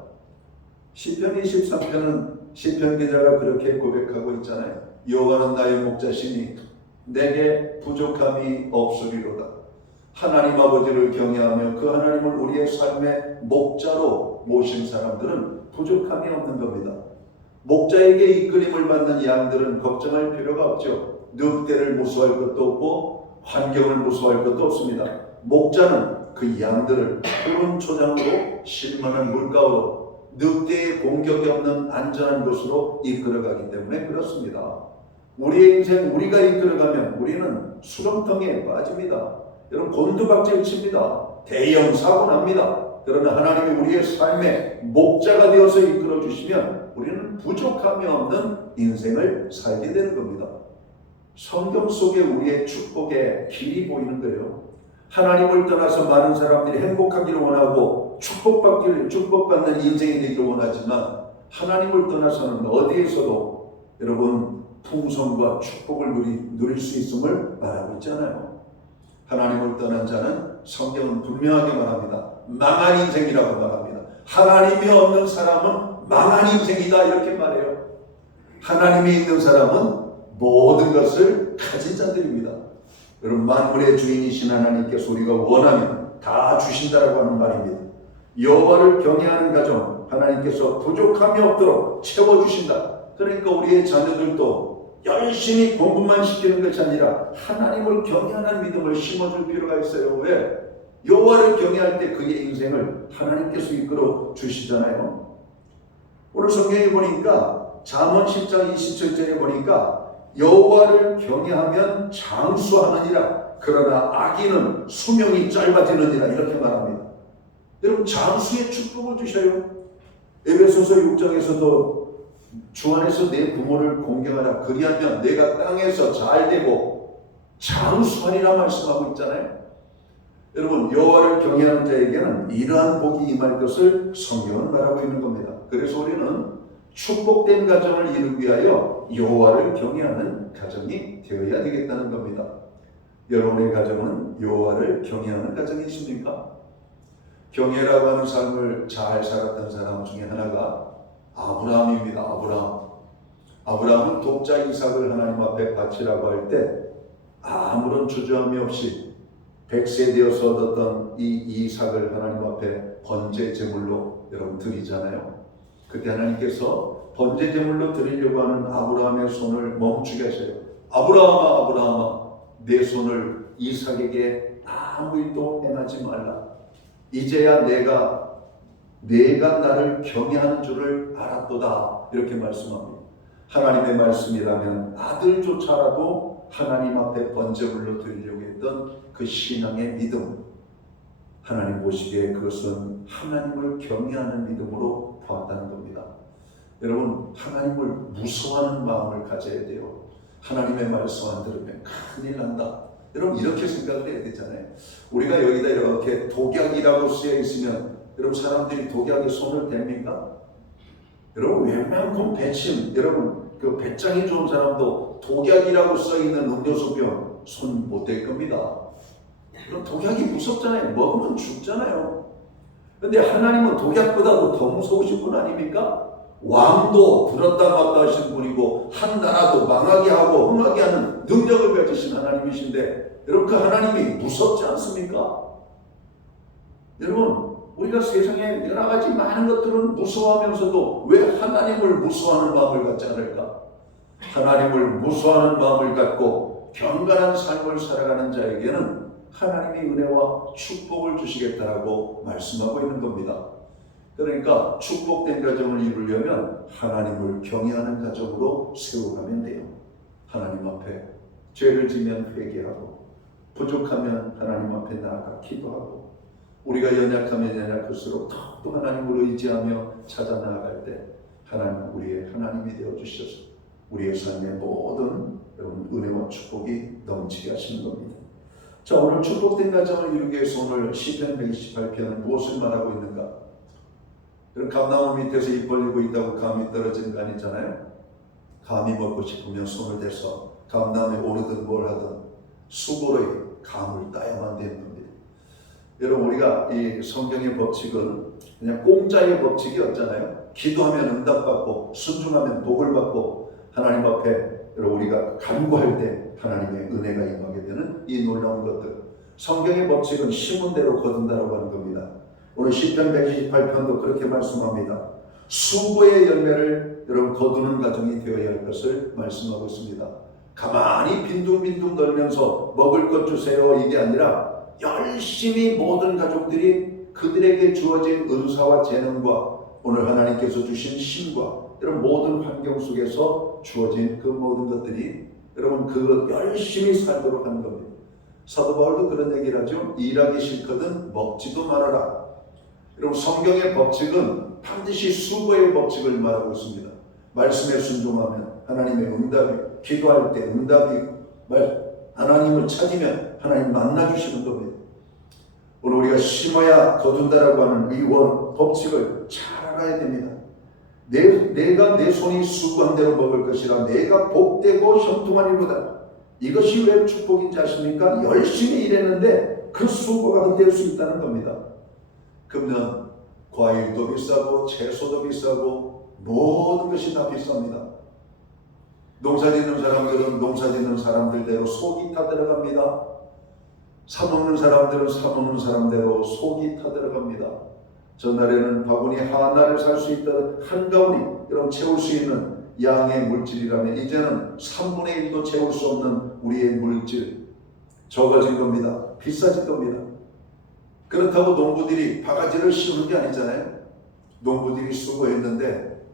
시편 23편은 시편 기자가 그렇게 고백하고 있잖아요. 여호와는 나의 목자시니 내게 부족함이 없으리로다. 하나님 아버지를 경외하며 그 하나님을 우리의 삶의 목자로 모신 사람들은 부족함이 없는 겁니다. 목자에게 이끌림을 받는 양들은 걱정할 필요가 없죠. 늑대를 무서워할 것도 없고 환경을 무서워할 것도 없습니다. 목자는 그 양들을 푸른 초장으로 실만한 물가로 늑대의 공격이 없는 안전한 곳으로 이끌어가기 때문에 그렇습니다. 우리의 인생 우리가 이끌어가면 우리는 수렁텅이에 빠집니다. 여러분 곤두박질 칩니다. 대형 사고 납니다. 그러나 하나님이 우리의 삶의 목자가 되어서 이끌어 주시면 우리는 부족함이 없는 인생을 살게 되는 겁니다. 성경 속에 우리의 축복의 길이 보이는 거예요. 하나님을 떠나서 많은 사람들이 행복하기를 원하고 축복받는 인생이 되기를 원하지만 하나님을 떠나서는 어디에서도 여러분 풍성과 축복을 누릴 수 있음을 말하고 있잖아요. 하나님을 떠난 자는 성경은 분명하게 말합니다. 망한 인생이라고 말합니다. 하나님이 없는 사람은 망한 인생이다 이렇게 말해요. 하나님이 있는 사람은 모든 것을 가진 자들입니다. 여러분 만물의 주인이신 하나님께서 우리가 원하면 다 주신다라고 하는 말입니다. 여호와를 경외하는 가정 하나님께서 부족함이 없도록 채워주신다. 그러니까 우리의 자녀들도 열심히 공부만 시키는 것이 아니라 하나님을 경외하는 믿음을 심어줄 필요가 있어요. 왜? 여호와를 경외할 때 그의 인생을 하나님께서 이끌어 주시잖아요. 오늘 성경에 보니까 잠언 10장 27절에 보니까 여호와를 경외하면 장수하느니라 그러나 악인은 수명이 짧아지느니라 이렇게 말합니다. 여러분 장수의 축복을 주셔요. 에베소서 6장에서도 주 안에서 내 부모를 공경하라 그리하면 내가 땅에서 잘되고 장수하리라 말씀하고 있잖아요. 여러분 여호와를 경외하는 자에게는 이러한 복이 임할 것을 성경은 말하고 있는 겁니다. 그래서 우리는 축복된 가정을 이루기 위하여 여호와를 경외하는 가정이 되어야 되겠다는 겁니다. 여러분의 가정은 여호와를 경외하는 가정이십니까? 경외라고 하는 삶을 잘 살았던 사람 중에 하나가 아브라함입니다. 아브라함은 독자 이삭을 하나님 앞에 바치라고 할 때 아무런 주저함이 없이 100세 되어서 얻었던 이 이삭을 하나님 앞에 번제 제물로 여러분 드리잖아요. 그때 하나님께서 번제 제물로 드리려고 하는 아브라함의 손을 멈추게 하셔요. 아브라함아 내 손을 이삭에게 아무 일도 행하지 말라. 이제야 내가 나를 경외하는 줄을 알았도다 이렇게 말씀합니다. 하나님의 말씀이라면 아들조차라도 하나님 앞에 번제물로 드리려고 했던 그 신앙의 믿음, 하나님 보시기에 그것은 하나님을 경외하는 믿음으로 보았다는 겁니다. 여러분 하나님을 무서워하는 마음을 가져야 돼요. 하나님의 말씀 안 들으면 큰일 난다. 여러분 이렇게 생각을 해야 되잖아요. 우리가 여기다 이렇게 독약이라고 쓰여 있으면 여러분 사람들이 독약에 손을 댑니까? 여러분 웬만큼 배침, 여러분 그 배짱이 좋은 사람도 독약이라고 써 있는 음료수병 손 못 댈 겁니다. 그럼 독약이 무섭잖아요. 먹으면 죽잖아요. 근데 하나님은 독약보다도 더 무서우신 분 아닙니까? 왕도 들었다 놨다 하시는 분이고 한 나라도 망하게 하고 흥하게 하는 능력을 가지신 하나님이신데 여러분 그 하나님이 무섭지 않습니까? 여러분 우리가 세상에 여러 가지 많은 것들은 무서워하면서도 왜 하나님을 무서워하는 마음을 갖지 않을까? 하나님을 무서워하는 마음을 갖고 경건한 삶을 살아가는 자에게는 하나님의 은혜와 축복을 주시겠다라고 말씀하고 있는 겁니다. 그러니까 축복된 가정을 이루려면 하나님을 경외하는 가정으로 세워가면 돼요. 하나님 앞에 죄를 지면 회개하고 부족하면 하나님 앞에 나아가 기도하고 우리가 연약하면 연약할수록 더욱더 하나님을 의지하며 찾아 나아갈 때 하나님은 우리의 하나님이 되어주셔서 우리의 삶의 모든 여러분 은혜와 축복이 넘치게 하시는 겁니다. 자, 오늘 축복된 가정을 이루기 위해서 오늘 시편 128편은 무엇을 말하고 있는가? 감나무 밑에서 입 벌리고 있다고 감이 떨어지는 거 아니잖아요. 감이 먹고 싶으면 손을 대서 감나무에 오르든 뭘 하든 수고로이 감을 따야만 되는 겁니다. 여러분 우리가 이 성경의 법칙은 그냥 공짜의 법칙이었잖아요. 기도하면 응답받고 순종하면 복을 받고 하나님 앞에 여러분 우리가 간구할 때 하나님의 은혜가 임하게 되는 이 놀라운 것들. 성경의 법칙은 심은 대로 거둔다라고 하는 겁니다. 오늘 시편 128편도 그렇게 말씀합니다. 수고의 열매를 여러분 거두는 가정이 되어야 할 것을 말씀하고 있습니다. 가만히 빈둥빈둥 돌면서 먹을 것 주세요 이게 아니라 열심히 모든 가족들이 그들에게 주어진 은사와 재능과 오늘 하나님께서 주신 힘과 이런 모든 환경 속에서 주어진 그 모든 것들이 여러분 그 열심히 살도록 하는 겁니다. 사도 바울도 그런 얘기를 하죠. 일하기 싫거든 먹지도 말아라. 여러분 성경의 법칙은 반드시 수고의 법칙을 말하고 있습니다. 말씀에 순종하면 하나님의 응답이, 기도할 때 응답이고, 하나님을 찾으면 하나님 만나주시는 겁니다. 오늘 우리가 심어야 거둔다라고 하는 이 법칙을 잘 알아야 됩니다. 내가 내 손이 수고한 대로 먹을 것이라 내가 복되고 형통하리로다. 이것이 왜 축복인지 아십니까? 열심히 일했는데 그 수고가 헛될 수 있다는 겁니다. 그러면 과일도 비싸고 채소도 비싸고 모든 것이 다 비쌉니다. 농사짓는 사람들은 농사짓는 사람들대로 속이 타 들어갑니다. 사먹는 사람들은 사먹는 사람대로 속이 타 들어갑니다. 전날에는 바구니 하나를 살 수 있던 한 가구니 여러분 채울 수 있는 양의 물질이라면 이제는 3분의 1도 채울 수 없는 우리의 물질 적어진 겁니다. 비싸진 겁니다. 그렇다고 농부들이 바가지를 씌우는 게 아니잖아요. 농부들이 수고했는데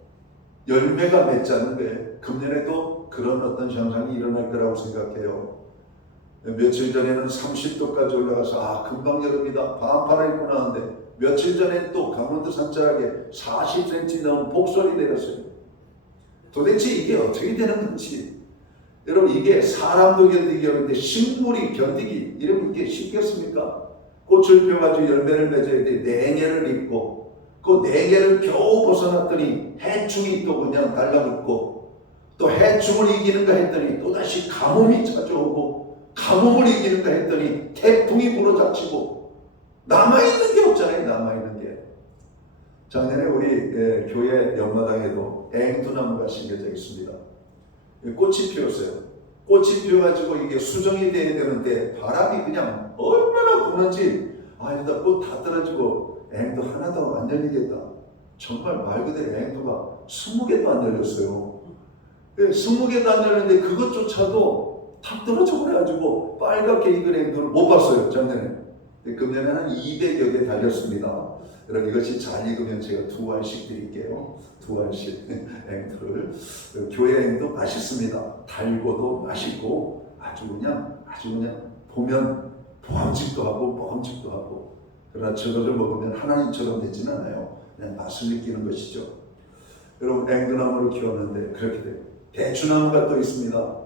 열매가 맺지 않는 거예요. 금년에도 그런 어떤 현상이 일어날 거라고 생각해요. 며칠 전에는 30도까지 올라가서 금방 여름이다 반팔을 입고 나왔는데 며칠 전에 또 강원도 산자락에 40cm 넘은 폭설이 내렸어요. 도대체 이게 어떻게 되는 건지 여러분 이게 사람도 견디기 어려운데 식물이 견디기 이러면 이게 쉽겠습니까? 꽃을 펴가지고 열매를 맺어야 돼. 냉해를 입고 그 냉해를 겨우 벗어났더니 해충이 또 그냥 달라붙고 또 해충을 이기는가 했더니 또다시 가뭄이 찾아오고 가뭄을 이기는가 했더니 태풍이 불어닥치고 남아있는 게 없잖아요. 남아있는 게. 작년에 우리 교회 옆마당에도 앵두나무가 심겨져 있습니다. 꽃이 피었어요. 꽃이 피어가지고 이게 수정이 돼야 되는데 바람이 그냥 얼마나 부는지 이러다 꽃 다 떨어지고 앵두 하나도 안 열리겠다. 정말 말 그대로 앵두가 20개도 안 열렸어요. 20개도 안 열렸는데 그것조차도 탁 떨어져 버려가지고 빨갛게 익은 앵두를 못 봤어요. 작년에. 금년에는 200여 개 달렸습니다. 여러분 이것이 잘 익으면 제가 2알씩 드릴게요. 2알씩 앵두를. 교회 앵두 맛있습니다. 달고도 맛있고 아주 그냥 보면 보암직도 하고 먹음직도 하고 그러나 저거를 먹으면 하나님처럼 되지는 않아요. 그냥 맛을 느끼는 것이죠. 여러분 앵두나무를 키웠는데 그렇게 돼요. 대추나무가 또 있습니다.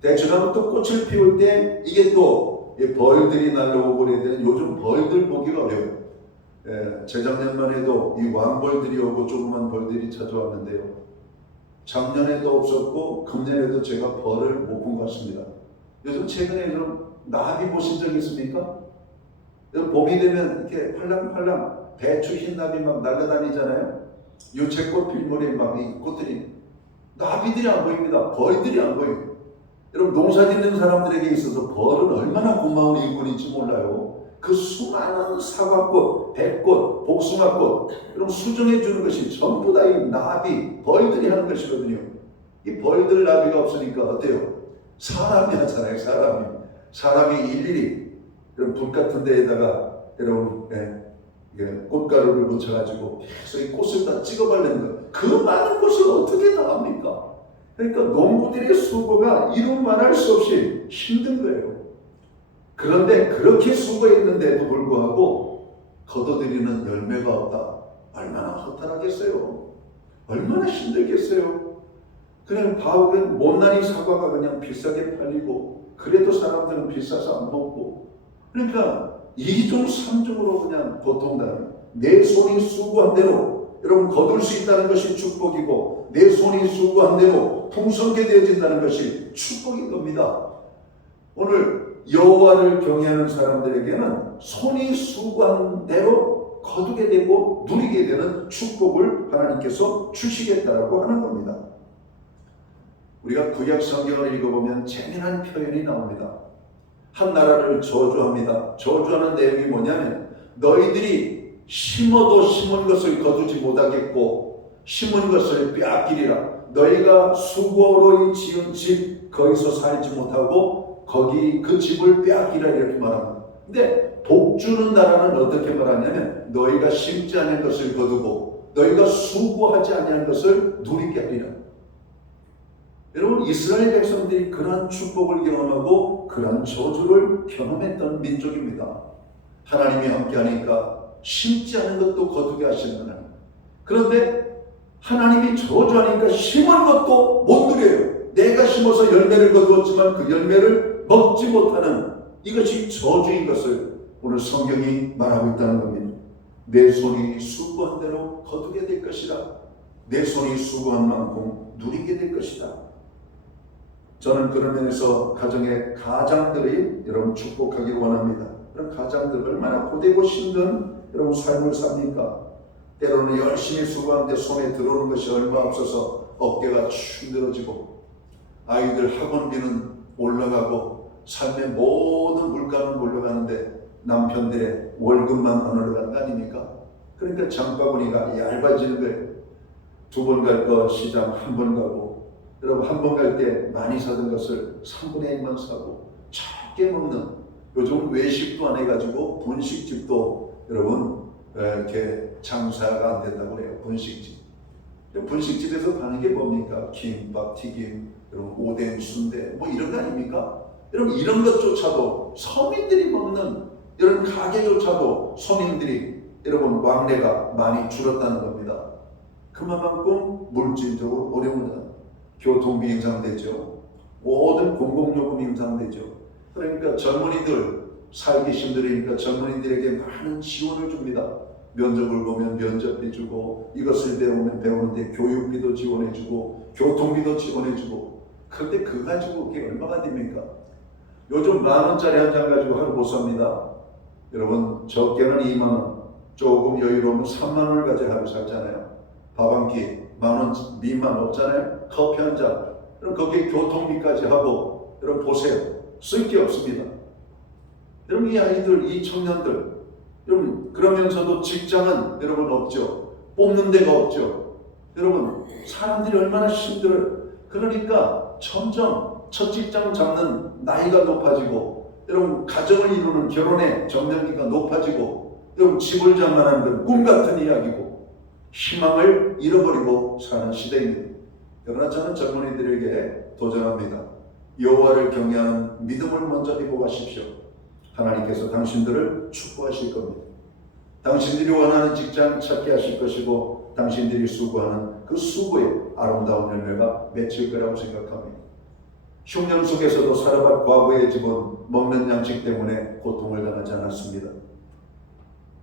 대추나무 또 꽃을 피울 때 이게 또 벌들이 날라오고 그래야 되는 요즘 벌들 보기가 어려워요. 재작년만 해도 이 왕벌들이 오고 조그만 벌들이 찾아왔는데요. 작년에도 없었고 금년에도 제가 벌을 못 본 것 같습니다. 요즘 최근에 좀 나비 보신 적 있습니까? 봄이 되면 이렇게 팔랑팔랑 배추 흰나비 막 날아다니잖아요. 유채꽃 필물에 막 이 꽃들이 나비들이 안 보입니다. 벌들이 안 보여요. 여러분 농사짓는 사람들에게 있어서 벌은 얼마나 고마운 일꾼인지 몰라요. 그 수많은 사과꽃, 백꽃, 복숭아꽃 여러분 수정해 주는 것이 전부 다 이 나비, 벌들이 하는 것이거든요. 이 벌들 나비가 없으니까 어때요? 사람이 하잖아요. 사람이 일일이 여러분 불 같은 데에다가 여러분 꽃가루를 묻혀가지고 계속 이 꽃을 다 찍어발리는 거예요. 그 많은 꽃을 어떻게 다 합니까? 그러니까 농부들의 수고가 이루 말할 수 없이 힘든 거예요. 그런데 그렇게 수고했는데도 불구하고 거둬들이는 열매가 없다. 얼마나 허탈하겠어요. 얼마나 힘들겠어요. 그냥 바울은 못난이 사과가 그냥 비싸게 팔리고 그래도 사람들은 비싸서 안 먹고 그러니까 2중 3중으로 그냥 고통당해요. 내 손이 수고한 대로 여러분 거둘 수 있다는 것이 축복이고 내 손이 수고한 대로 풍성하게 되어진다는 것이 축복인 겁니다. 오늘 여호와를 경외하는 사람들에게는 손이 수고한 대로 거두게 되고 누리게 되는 축복을 하나님께서 주시겠다라고 하는 겁니다. 우리가 구약 성경을 읽어보면 재미난 표현이 나옵니다. 한 나라를 저주합니다. 저주하는 내용이 뭐냐면 너희들이 심어도 심은 것을 거두지 못하겠고 심은 것을 빼앗기리라. 너희가 수고로 지은 집 거기서 살지 못하고 거기 그 집을 빼앗기라 이렇게 말합니다. 근데 복주는 나라는 어떻게 말하냐면 너희가 심지 않은 것을 거두고 너희가 수고하지 아니한 것을 누리게 하리라. 여러분, 이스라엘 백성들이 그러한 축복을 경험하고 그러한 저주를 경험했던 민족입니다. 하나님이 함께하니까 심지 않은 것도 거두게 하시는 하나님. 그런데 하나님이 저주하니까 심은 것도 못 누려요. 내가 심어서 열매를 거두었지만 그 열매를 먹지 못하는 이것이 저주인 것을 오늘 성경이 말하고 있다는 겁니다. 내 손이 수고한 대로 거두게 될 것이다. 내 손이 수고한 만큼 누리게 될 것이다. 저는 그런 면에서 가정의 가장들이 여러분 축복하기를 원합니다. 그런 가장들 얼마나 고되고 힘든 여러분 삶을 삽니까? 때로는 열심히 수고하는데 손에 들어오는 것이 얼마 없어서 어깨가 축 늘어지고 아이들 학원비는 올라가고 삶의 모든 물가는 올라가는데 남편들의 월급만 안 올라가는 거 아닙니까? 그러니까 장바구니가 얇아지는 거예요. 2번 갈 거 시장 한 번 가고 여러분 한 번 갈 때 많이 사던 것을 3분의 1만 사고 적게 먹는 요즘 외식도 안 해가지고 분식집도 여러분 이렇게 장사가 안 된다고 그래요. 분식집. 분식집에서 파는 게 뭡니까? 김밥, 튀김, 여러분 오뎅, 순대 뭐 이런 거 아닙니까? 여러분 이런 것조차도 서민들이 먹는 이런 가게조차도 손님들이 여러분 왕래가 많이 줄었다는 겁니다. 그만큼 물질적으로 어려운 교통비 인상되죠. 모든 공공요금 인상되죠. 그러니까 젊은이들 살기 힘들으니까 젊은이들에게 많은 지원을 줍니다. 면접을 보면 면접비 주고 이것을 배우면 배우는데 교육비도 지원해주고 교통비도 지원해주고 그런데 그거 가지고 그게 얼마가 됩니까? 요즘 10,000원짜리 한 장 가지고 하루 못 삽니다. 여러분 적게는 20,000원, 조금 여유로우면 30,000원을 가지고 하루 살잖아요. 밥 한 끼 10,000원 미만 없잖아요. 커피 한 잔. 그럼 거기에 교통비까지 하고 여러분 보세요. 쓸 게 없습니다. 여러분 이 아이들, 이 청년들 여러분 그러면서도 직장은 여러분 없죠. 뽑는 데가 없죠. 여러분 사람들이 얼마나 힘들어요. 그러니까 점점 첫 직장 잡는 나이가 높아지고 여러분 가정을 이루는 결혼의 정년기가 높아지고 여러분 집을 장만하는 건 꿈같은 이야기고 희망을 잃어버리고 사는 시대입니다. 그러나 저는 젊은이들에게 도전합니다. 여호와를 경외하는 믿음을 먼저 해보고 가십시오. 하나님께서 당신들을 축복하실 겁니다. 당신들이 원하는 직장 찾게 하실 것이고 당신들이 수고하는 그 수고에 아름다운 열매가 맺힐 거라고 생각합니다. 흉년 속에서도 사르밧 과부의 집은 먹는 양식 때문에 고통을 당하지 않았습니다.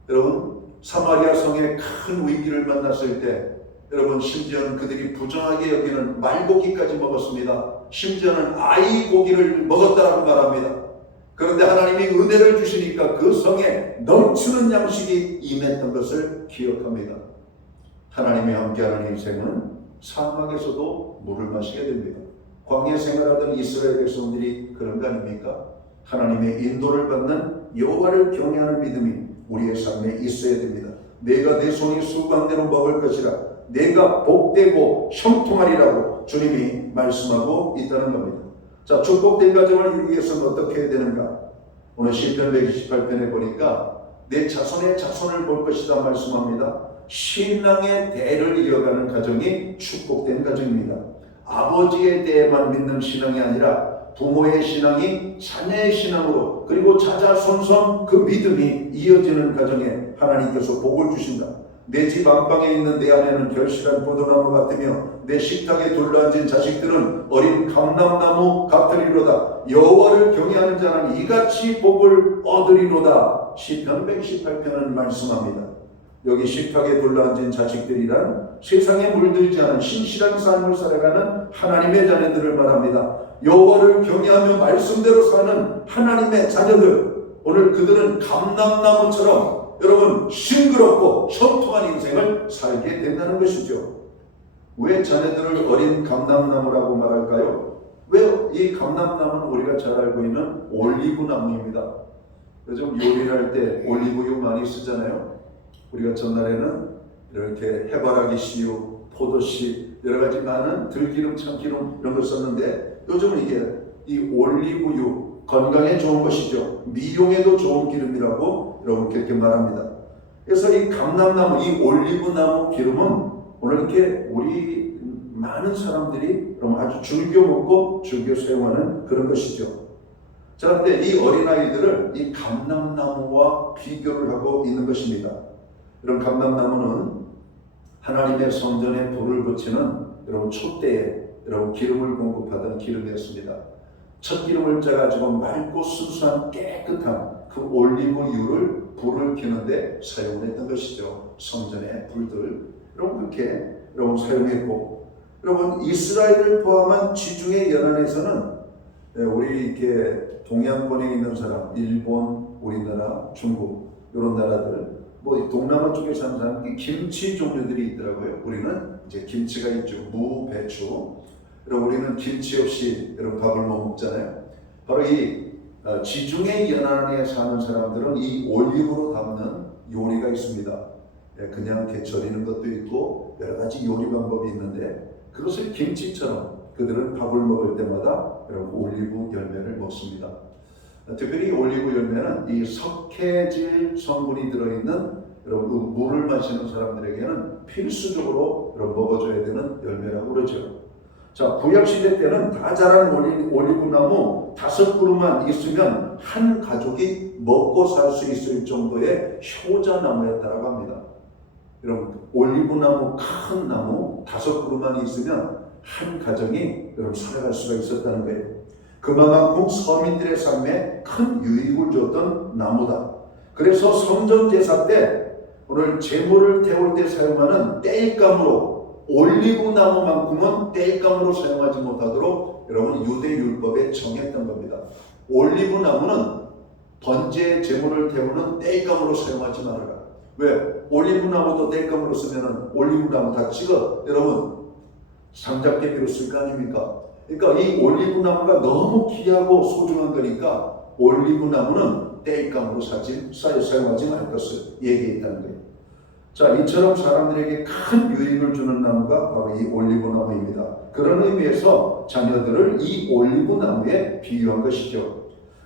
여러분 사마리아 성에 큰 위기를 만났을 때 여러분 심지어는 그들이 부정하게 여기는 말고기까지 먹었습니다. 심지어는 아이 고기를 먹었다라고 말합니다. 그런데 하나님이 은혜를 주시니까 그 성에 넘치는 양식이 임했던 것을 기억합니다. 하나님이 함께하는 인생은 사막에서도 물을 마시게 됩니다. 광야 생활하던 이스라엘 백성들이 그런 거 아닙니까? 하나님의 인도를 받는 여호와를 경외하는 믿음이 우리의 삶에 있어야 됩니다. 내가 내 손이 수고한 대로 먹을 것이라 내가 복되고 형통하리라고 주님이 말씀하고 있다는 겁니다. 자, 축복된 가정을 이루기 위해서는 어떻게 해야 되는가? 오늘 시편 128편에 보니까 내 자손의 자손을 볼 것이다 말씀합니다. 신앙의 대를 이어가는 가정이 축복된 가정입니다. 아버지의 대에만 믿는 신앙이 아니라 부모의 신앙이 자녀의 신앙으로 그리고 자자손손 그 믿음이 이어지는 가정에 하나님께서 복을 주신다. 내 집 안방에 있는 내 아내는 결실한 포도나무 같으며 내 식탁에 둘러앉은 자식들은 어린 감람나무 같으리로다. 여호와를 경외하는 자는 이같이 복을 얻으리로다. 시편 118편은 말씀합니다. 여기 식탁에 둘러앉은 자식들이란 세상에 물들지 않은 신실한 삶을 살아가는 하나님의 자녀들을 말합니다. 여호와를 경외하며 말씀대로 사는 하나님의 자녀들, 오늘 그들은 감람나무처럼 여러분 싱그럽고 형통한 인생을 살게 된다는 것이죠. 왜 자녀들을 어린 감람나무라고 말할까요? 왜 이 감람나무는 우리가 잘 알고 있는 올리브나무입니다. 요즘 요리를 할 때 올리브유 많이 쓰잖아요. 우리가 전날에는 이렇게 해바라기 씨유, 포도씨, 여러 가지 많은 들기름, 참기름 이런 걸 썼는데 요즘은 이게 이 올리브유, 건강에 좋은 것이죠. 미용에도 좋은 기름이라고 여러분 그렇게 말합니다. 그래서 이 감람나무, 이 올리브나무 기름은 오늘 이렇게 우리 많은 사람들이 그럼 아주 즐겨 먹고 즐겨 사용하는 그런 것이죠. 자, 그런데 이 어린아이들을 이 감람나무와 비교를 하고 있는 것입니다. 이런 감람나무는 하나님의 성전에 불을 붙이는 여러분 촛대에 여러분 기름을 공급하던 기름이었습니다. 첫 기름을 짜가지고 맑고 순수한 깨끗한 그 올리브유를 불을 켜는데 사용했던 것이죠. 성전의 불들 여러분 그렇게 여러분 사용했고, 여러분 이스라엘을 포함한 지중해 연안에서는 우리 이렇게 동양권에 있는 사람, 일본, 우리나라, 중국 이런 나라들, 뭐 동남아 쪽에 사는 사람 김치 종류들이 있더라고요. 우리는 이제 김치가 있죠. 무, 배추. 여러분 우리는 김치 없이 여러분 밥을 못 먹잖아요. 바로 이 지중해 연안에 사는 사람들은 이 올리브로 담는 요리가 있습니다. 그냥 이렇게 절이는 것도 있고 여러 가지 요리 방법이 있는데 그것을 김치처럼 그들은 밥을 먹을 때마다 여러분 올리브 열매를 먹습니다. 특별히 올리브 열매는 이 석회질 성분이 들어있는 여러분 물을 마시는 사람들에게는 필수적으로 여러분 먹어줘야 되는 열매라고 그러죠. 자, 구약시대 때는 다 자란 올리브나무 5그루만 있으면 한 가족이 먹고 살 수 있을 정도의 효자나무였다고 합니다. 여러분 올리브나무 큰 나무 5그루만 있으면 한 가정이 여러분 살아갈 수가 있었다는 거예요. 그만큼 서민들의 삶에 큰 유익을 줬던 나무다. 그래서 성전 제사 때 오늘 제물을 태울 때 사용하는 땔감으로 올리브나무만큼은 땔감으로 사용하지 못하도록 여러분 유대율법에 정했던 겁니다. 올리브나무는 번제 제물을 태우는 땔감으로 사용하지 말아라. 왜? 올리브나무도 땔감으로 쓰면은 올리브나무 다 찍어 여러분 삼잡개비로 쓸 거 아닙니까? 그러니까 이 올리브나무가 너무 귀하고 소중한 거니까 올리브나무는 땔감으로 사용하지 말 것을 얘기했다는 거예요. 자, 이처럼 사람들에게 큰 유익을 주는 나무가 바로 이 올리브나무입니다. 그런 의미에서 자녀들을 이 올리브나무에 비유한 것이죠.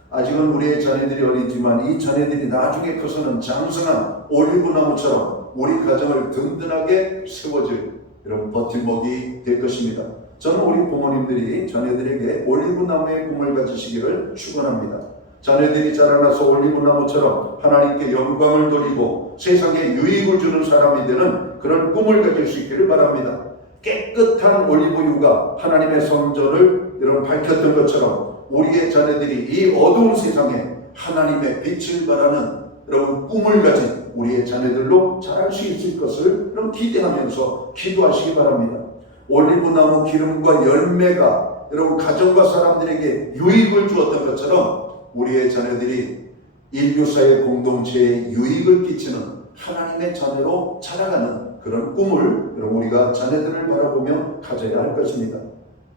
아직은 우리의 자녀들이 어리지만 이 자녀들이 나중에 커서는 장성한 올리브나무처럼 우리 가정을 든든하게 세워줄 이런 버팀목이 될 것입니다. 저는 우리 부모님들이 자녀들에게 올리브나무의 꿈을 가지시기를 축원합니다. 자녀들이 자라나서 올리브나무처럼 하나님께 영광을 돌리고 세상에 유익을 주는 사람이 되는 그런 꿈을 가질 수 있기를 바랍니다. 깨끗한 올리브유가 하나님의 성전을 여러분 밝혔던 것처럼 우리의 자녀들이 이 어두운 세상에 하나님의 빛을 발하는 여러분 꿈을 가진 우리의 자녀들로 자랄 수 있을 것을 여러분 기대하면서 기도하시기 바랍니다. 올리브나무 기름과 열매가 여러분 가정과 사람들에게 유익을 주었던 것처럼 우리의 자녀들이 인류사의 공동체에 유익을 끼치는 하나님의 자녀로 자라가는 그런 꿈을 여러분 우리가 자녀들을 바라보며 가져야 할 것입니다.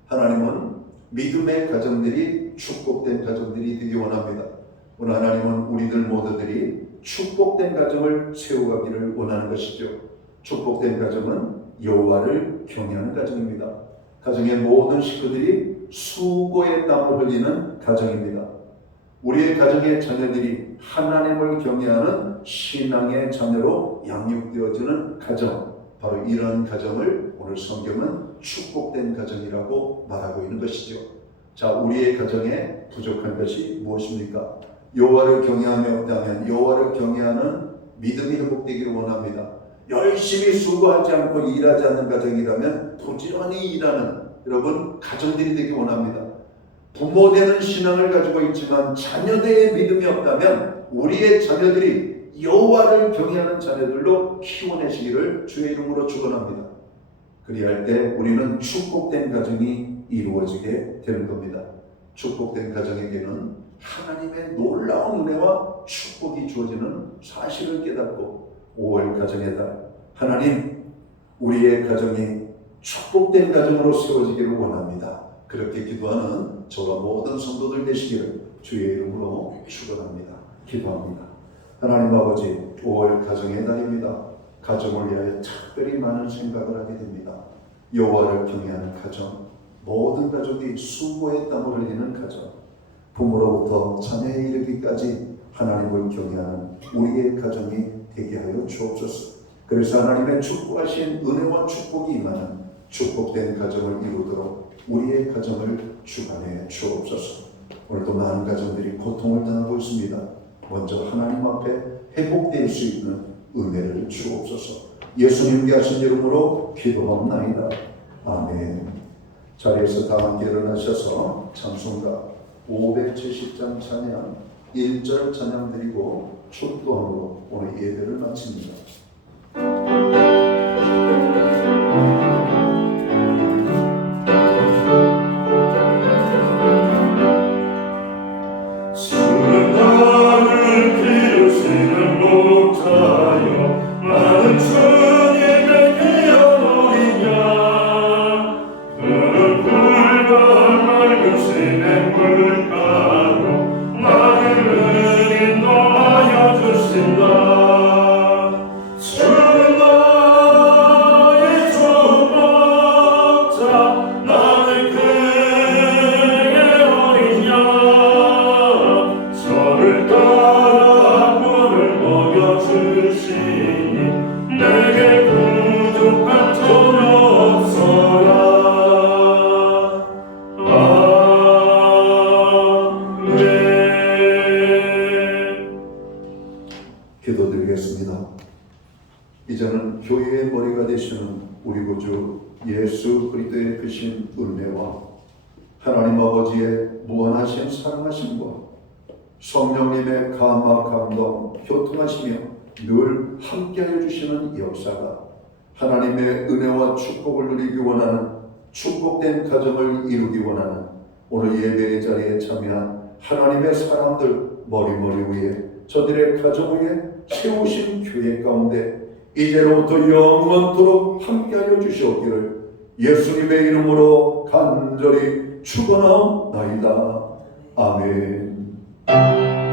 하나님은 믿음의 가정들이 축복된 가정들이 되기 원합니다. 오늘 하나님은 우리들 모두들이 축복된 가정을 세워가기를 원하는 것이죠. 축복된 가정은 여호와를 경외하는 가정입니다. 가정의 모든 식구들이 수고의 땀을 흘리는 가정입니다. 우리의 가정의 자녀들이 하나님을 경외하는 신앙의 자녀로 양육되어지는 가정, 바로 이런 가정을 오늘 성경은 축복된 가정이라고 말하고 있는 것이죠. 자, 우리의 가정에 부족한 것이 무엇입니까? 여호와를 경외함이 없다면 여호와를 경외하는 믿음이 회복되기를 원합니다. 열심히 수고하지 않고 일하지 않는 가정이라면 부지런히 일하는 여러분 가정들이 되기 원합니다. 부모되는 신앙을 가지고 있지만 자녀들의 믿음이 없다면 우리의 자녀들이 여호와를 경외하는 자녀들로 키워내시기를 주의 이름으로 축원합니다. 그리할 때 우리는 축복된 가정이 이루어지게 되는 겁니다. 축복된 가정에게는 하나님의 놀라운 은혜와 축복이 주어지는 사실을 깨닫고 5월 가정의 달 하나님 우리의 가정이 축복된 가정으로 세워지기를 원합니다. 그렇게 기도하는 저와 모든 성도들 되시기를 주의 이름으로 축원합니다. 기도합니다. 하나님 아버지 5월 가정의 달입니다. 가정을 위하여 특별히 많은 생각을 하게 됩니다. 여호와를 경외하는 가정, 모든 가족이 수고의 땀을 흘리는 가정, 부모로부터 자녀에 이르기까지 하나님을 경외하는 우리의 가정이 되게 하여 주옵소서. 그래서 하나님의 축복하신 은혜와 축복이 임하는 축복된 가정을 이루도록 우리의 가정을 주관해 주옵소서. 오늘도 많은 가정들이 고통을 당하고 있습니다. 먼저 하나님 앞에 회복될 수 있는 은혜를 주옵소서. 예수님께 하신 이름으로 기도합나이다. 아멘. 자리에서 다 함께 일어나셔서 찬송가 570장 찬양 1절 찬양 드리고 축도함으로 오늘 예배를 마칩니다. 기도드리겠습니다. 이제는 교회의 머리가 되시는 우리 구주 예수 그리스도의 크신 은혜와 하나님 아버지의 무한하신 사랑하심과 성령님의 감화 감동 교통하시며 늘 함께하여 주시는 역사가 하나님의 은혜와 축복을 누리기 원하는 축복된 가정을 이루기 원하는 오늘 예배의 자리에 참여한 하나님의 사람들 머리 위에 저들의 가정 위에 세우신 교회 가운데 이제로부터 영원토록 함께하여 주시옵기를 예수님의 이름으로 간절히 축원하옵나이다. 아멘.